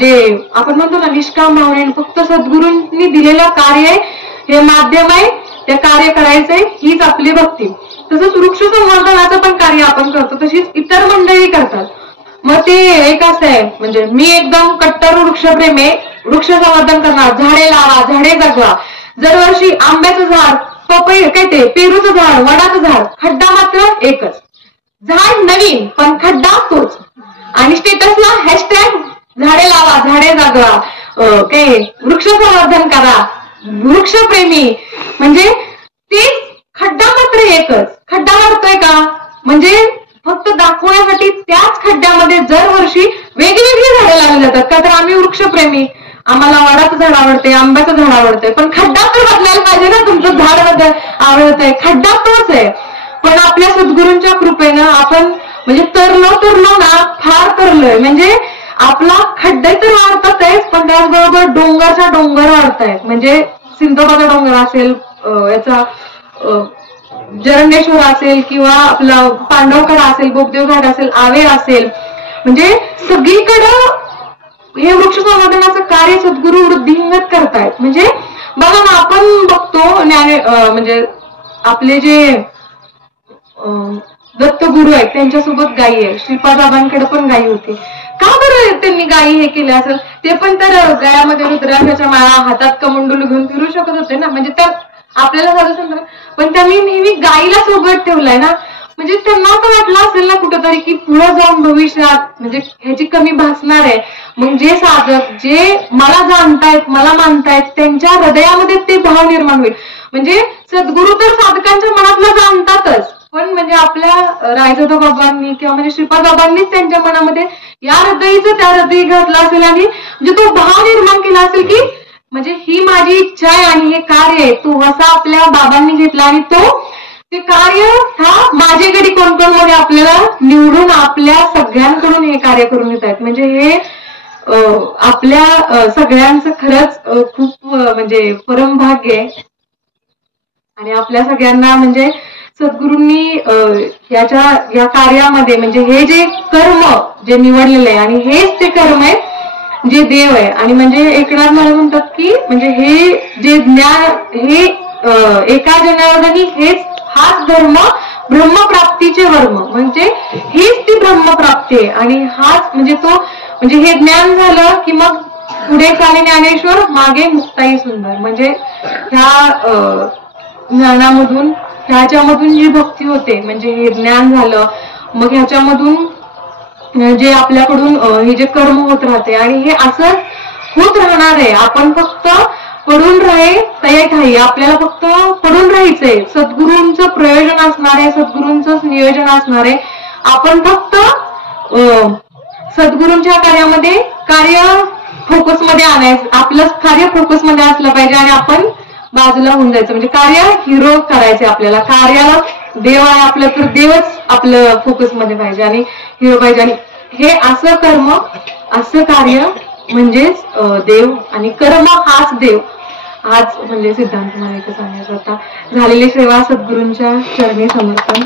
जे आपण म्हणतो ना निष्काम भावने फक्त सद्गुरूंनी दिलेलं कार्य आहे, हे माध्यम आहे, ते कार्य करायचंय हीच आपली भक्ती. तसंच वृक्ष संवर्धनाचं पण कार्य आपण करतो, तशीच इतर मंडळी करतात. मग ते एक असं आहे म्हणजे मी एकदम कट्टर वृक्षप्रेमी आहे, वृक्ष संवर्धन करणार, झाडे लावा, झाडे जगवा. दरवर्षी आंब्याचं झाड, पपई काय ते पेरूचं झाड, वडाचं झाड, खड्डा मात्र एकच. झाड नवीन पण खड्डा तोच. आणि स्टेटसला हॅशटॅग झाडे लावा, झाडे जगवा, काय वृक्ष संवर्धन करा, वृक्षप्रेमी. म्हणजे तेच खड्डा मात्र एकच. खड्डा वाढतोय का? म्हणजे फक्त दाखवण्यासाठी त्याच खड्ड्यामध्ये दरवर्षी वेगवेगळी झाडं लावली जातात. का तर आम्ही वृक्षप्रेमी, आम्हाला वडाचं झाड आवडते, आंब्याचं झाड आवडतंय, पण खड्डा तर बदलायला पाहिजे ना. तुमचं झाड बद्दल आवडतंय, खड्डा तोच आहे. पण आपल्या सद्गुरूंच्या कृपेनं आपण म्हणजे तरलो ना, फार तरलोय. म्हणजे आपला खड्डे तर वाढतात आहेच, पण त्याचबरोबर डोंगरचा डोंगर वाढतायत. म्हणजे सिंधोबाचा डोंगर असेल, याचा जरंडेश्वर असेल, किंवा आपला पांडवकडा असेल, बोगदेव घाट असेल, आवेर असेल, म्हणजे सगळीकडं हे वृक्ष संवर्धनाचं कार्य सद्गुरू वृद्धिंगत करतायत. म्हणजे बघा ना, आपण बघतो म्हणजे आपले जे दत्तगुरु आहेत त्यांच्यासोबत गायी आहे. श्रीपाद बाबांकडे पण गायी होती. का बरं त्यांनी गायी हे केले असेल? ते पण तर गळ्यामध्ये रुद्राक्षाच्या माळा, हातात कमंडलू घेऊन फिरू शकत होते ना. म्हणजे त्या आपल्याला साधं समजा, पण त्यांनी नेहमी गायीला सोबत ठेवलाय ना. म्हणजे त्यांना असं वाटलं असेल ना कुठंतरी की पुढे जाऊन भविष्यात म्हणजे ह्याची कमी भासणार आहे. मग जे साधक जे मला जाणतायत, मला मानतायत, त्यांच्या हृदयामध्ये ते भाव निर्माण होईल. म्हणजे सद्गुरू तर साधकांच्या मनातलं जाणतातच, पण म्हणजे आपल्या रायजादा बाबांनी किंवा म्हणजे श्रीपाद बाबांनीच त्यांच्या मनामध्ये या हृदयीचं त्या हृदयी घातलं असेल आणि म्हणजे तो भाव निर्माण केला असेल की म्हणजे ही माझी इच्छा आहे आणि हे कार्य आहे, तो असा आपल्या बाबांनी घेतला आणि तो ते कार्य हा माझ्याकडे कोण कोण मध्ये आपल्याला निवडून आपल्या सगळ्यांकडून हे कार्य करून घेत आहेत. म्हणजे हे आपल्या सगळ्यांचं खरंच खूप म्हणजे परमभाग्य आहे. आणि आपल्या सगळ्यांना म्हणजे सद्गुरूंनी या कार्यामध्ये म्हणजे हे जे कर्म जे निवडलेलं आहे आणि हेच ते कर्म आहे जे देव आहे. आणि म्हणजे एकनाथ महाराज म्हणतात की म्हणजे हे जे ज्ञान हे एका जनार्दनी हाच धर्म ब्रह्मप्राप्तीचे वर्म म्हणजे हीच ती ब्रह्मप्राप्ती आहे. आणि हाच म्हणजे तो म्हणजे हे ज्ञान झालं की मग पुढे चाले ज्ञानेश्वर मागे मुक्ताई सुंदर. म्हणजे ह्या ज्ञानामधून ह्याच्यामधून जी भक्ती होते म्हणजे हे ज्ञान झालं मग ह्याच्यामधून जे आपल्याकडून हे जे कर्म होत राहते आणि हे असं होत राहणार आहे. आपण फक्त पडून राहे तयार ठाई आपल्याला फक्त पडून राहायचंय. सद्गुरूंचं प्रयोजन असणार आहे, सद्गुरूंचंच नियोजन असणार आहे. आपण फक्त सद्गुरूंच्या कार्यामध्ये कार्य फोकसमध्ये आणायचं, आपलं कार्य फोकसमध्ये असलं पाहिजे आणि आपण बाजूला होऊन जायचं. म्हणजे कार्य हिरो करायचे आपल्याला. कार्याला देव आहे आपलं तर देवच आपलं फोकसमध्ये पाहिजे आणि हिरो पाहिजे. आणि हे असं कर्म असं कार्य म्हणजेच देव आणि कर्म हाच देव. आज म्हणजे सिद्धांत मला इथं सांगायचं होता. झालेली सेवा सद्गुरूंच्या चरणी समर्पण.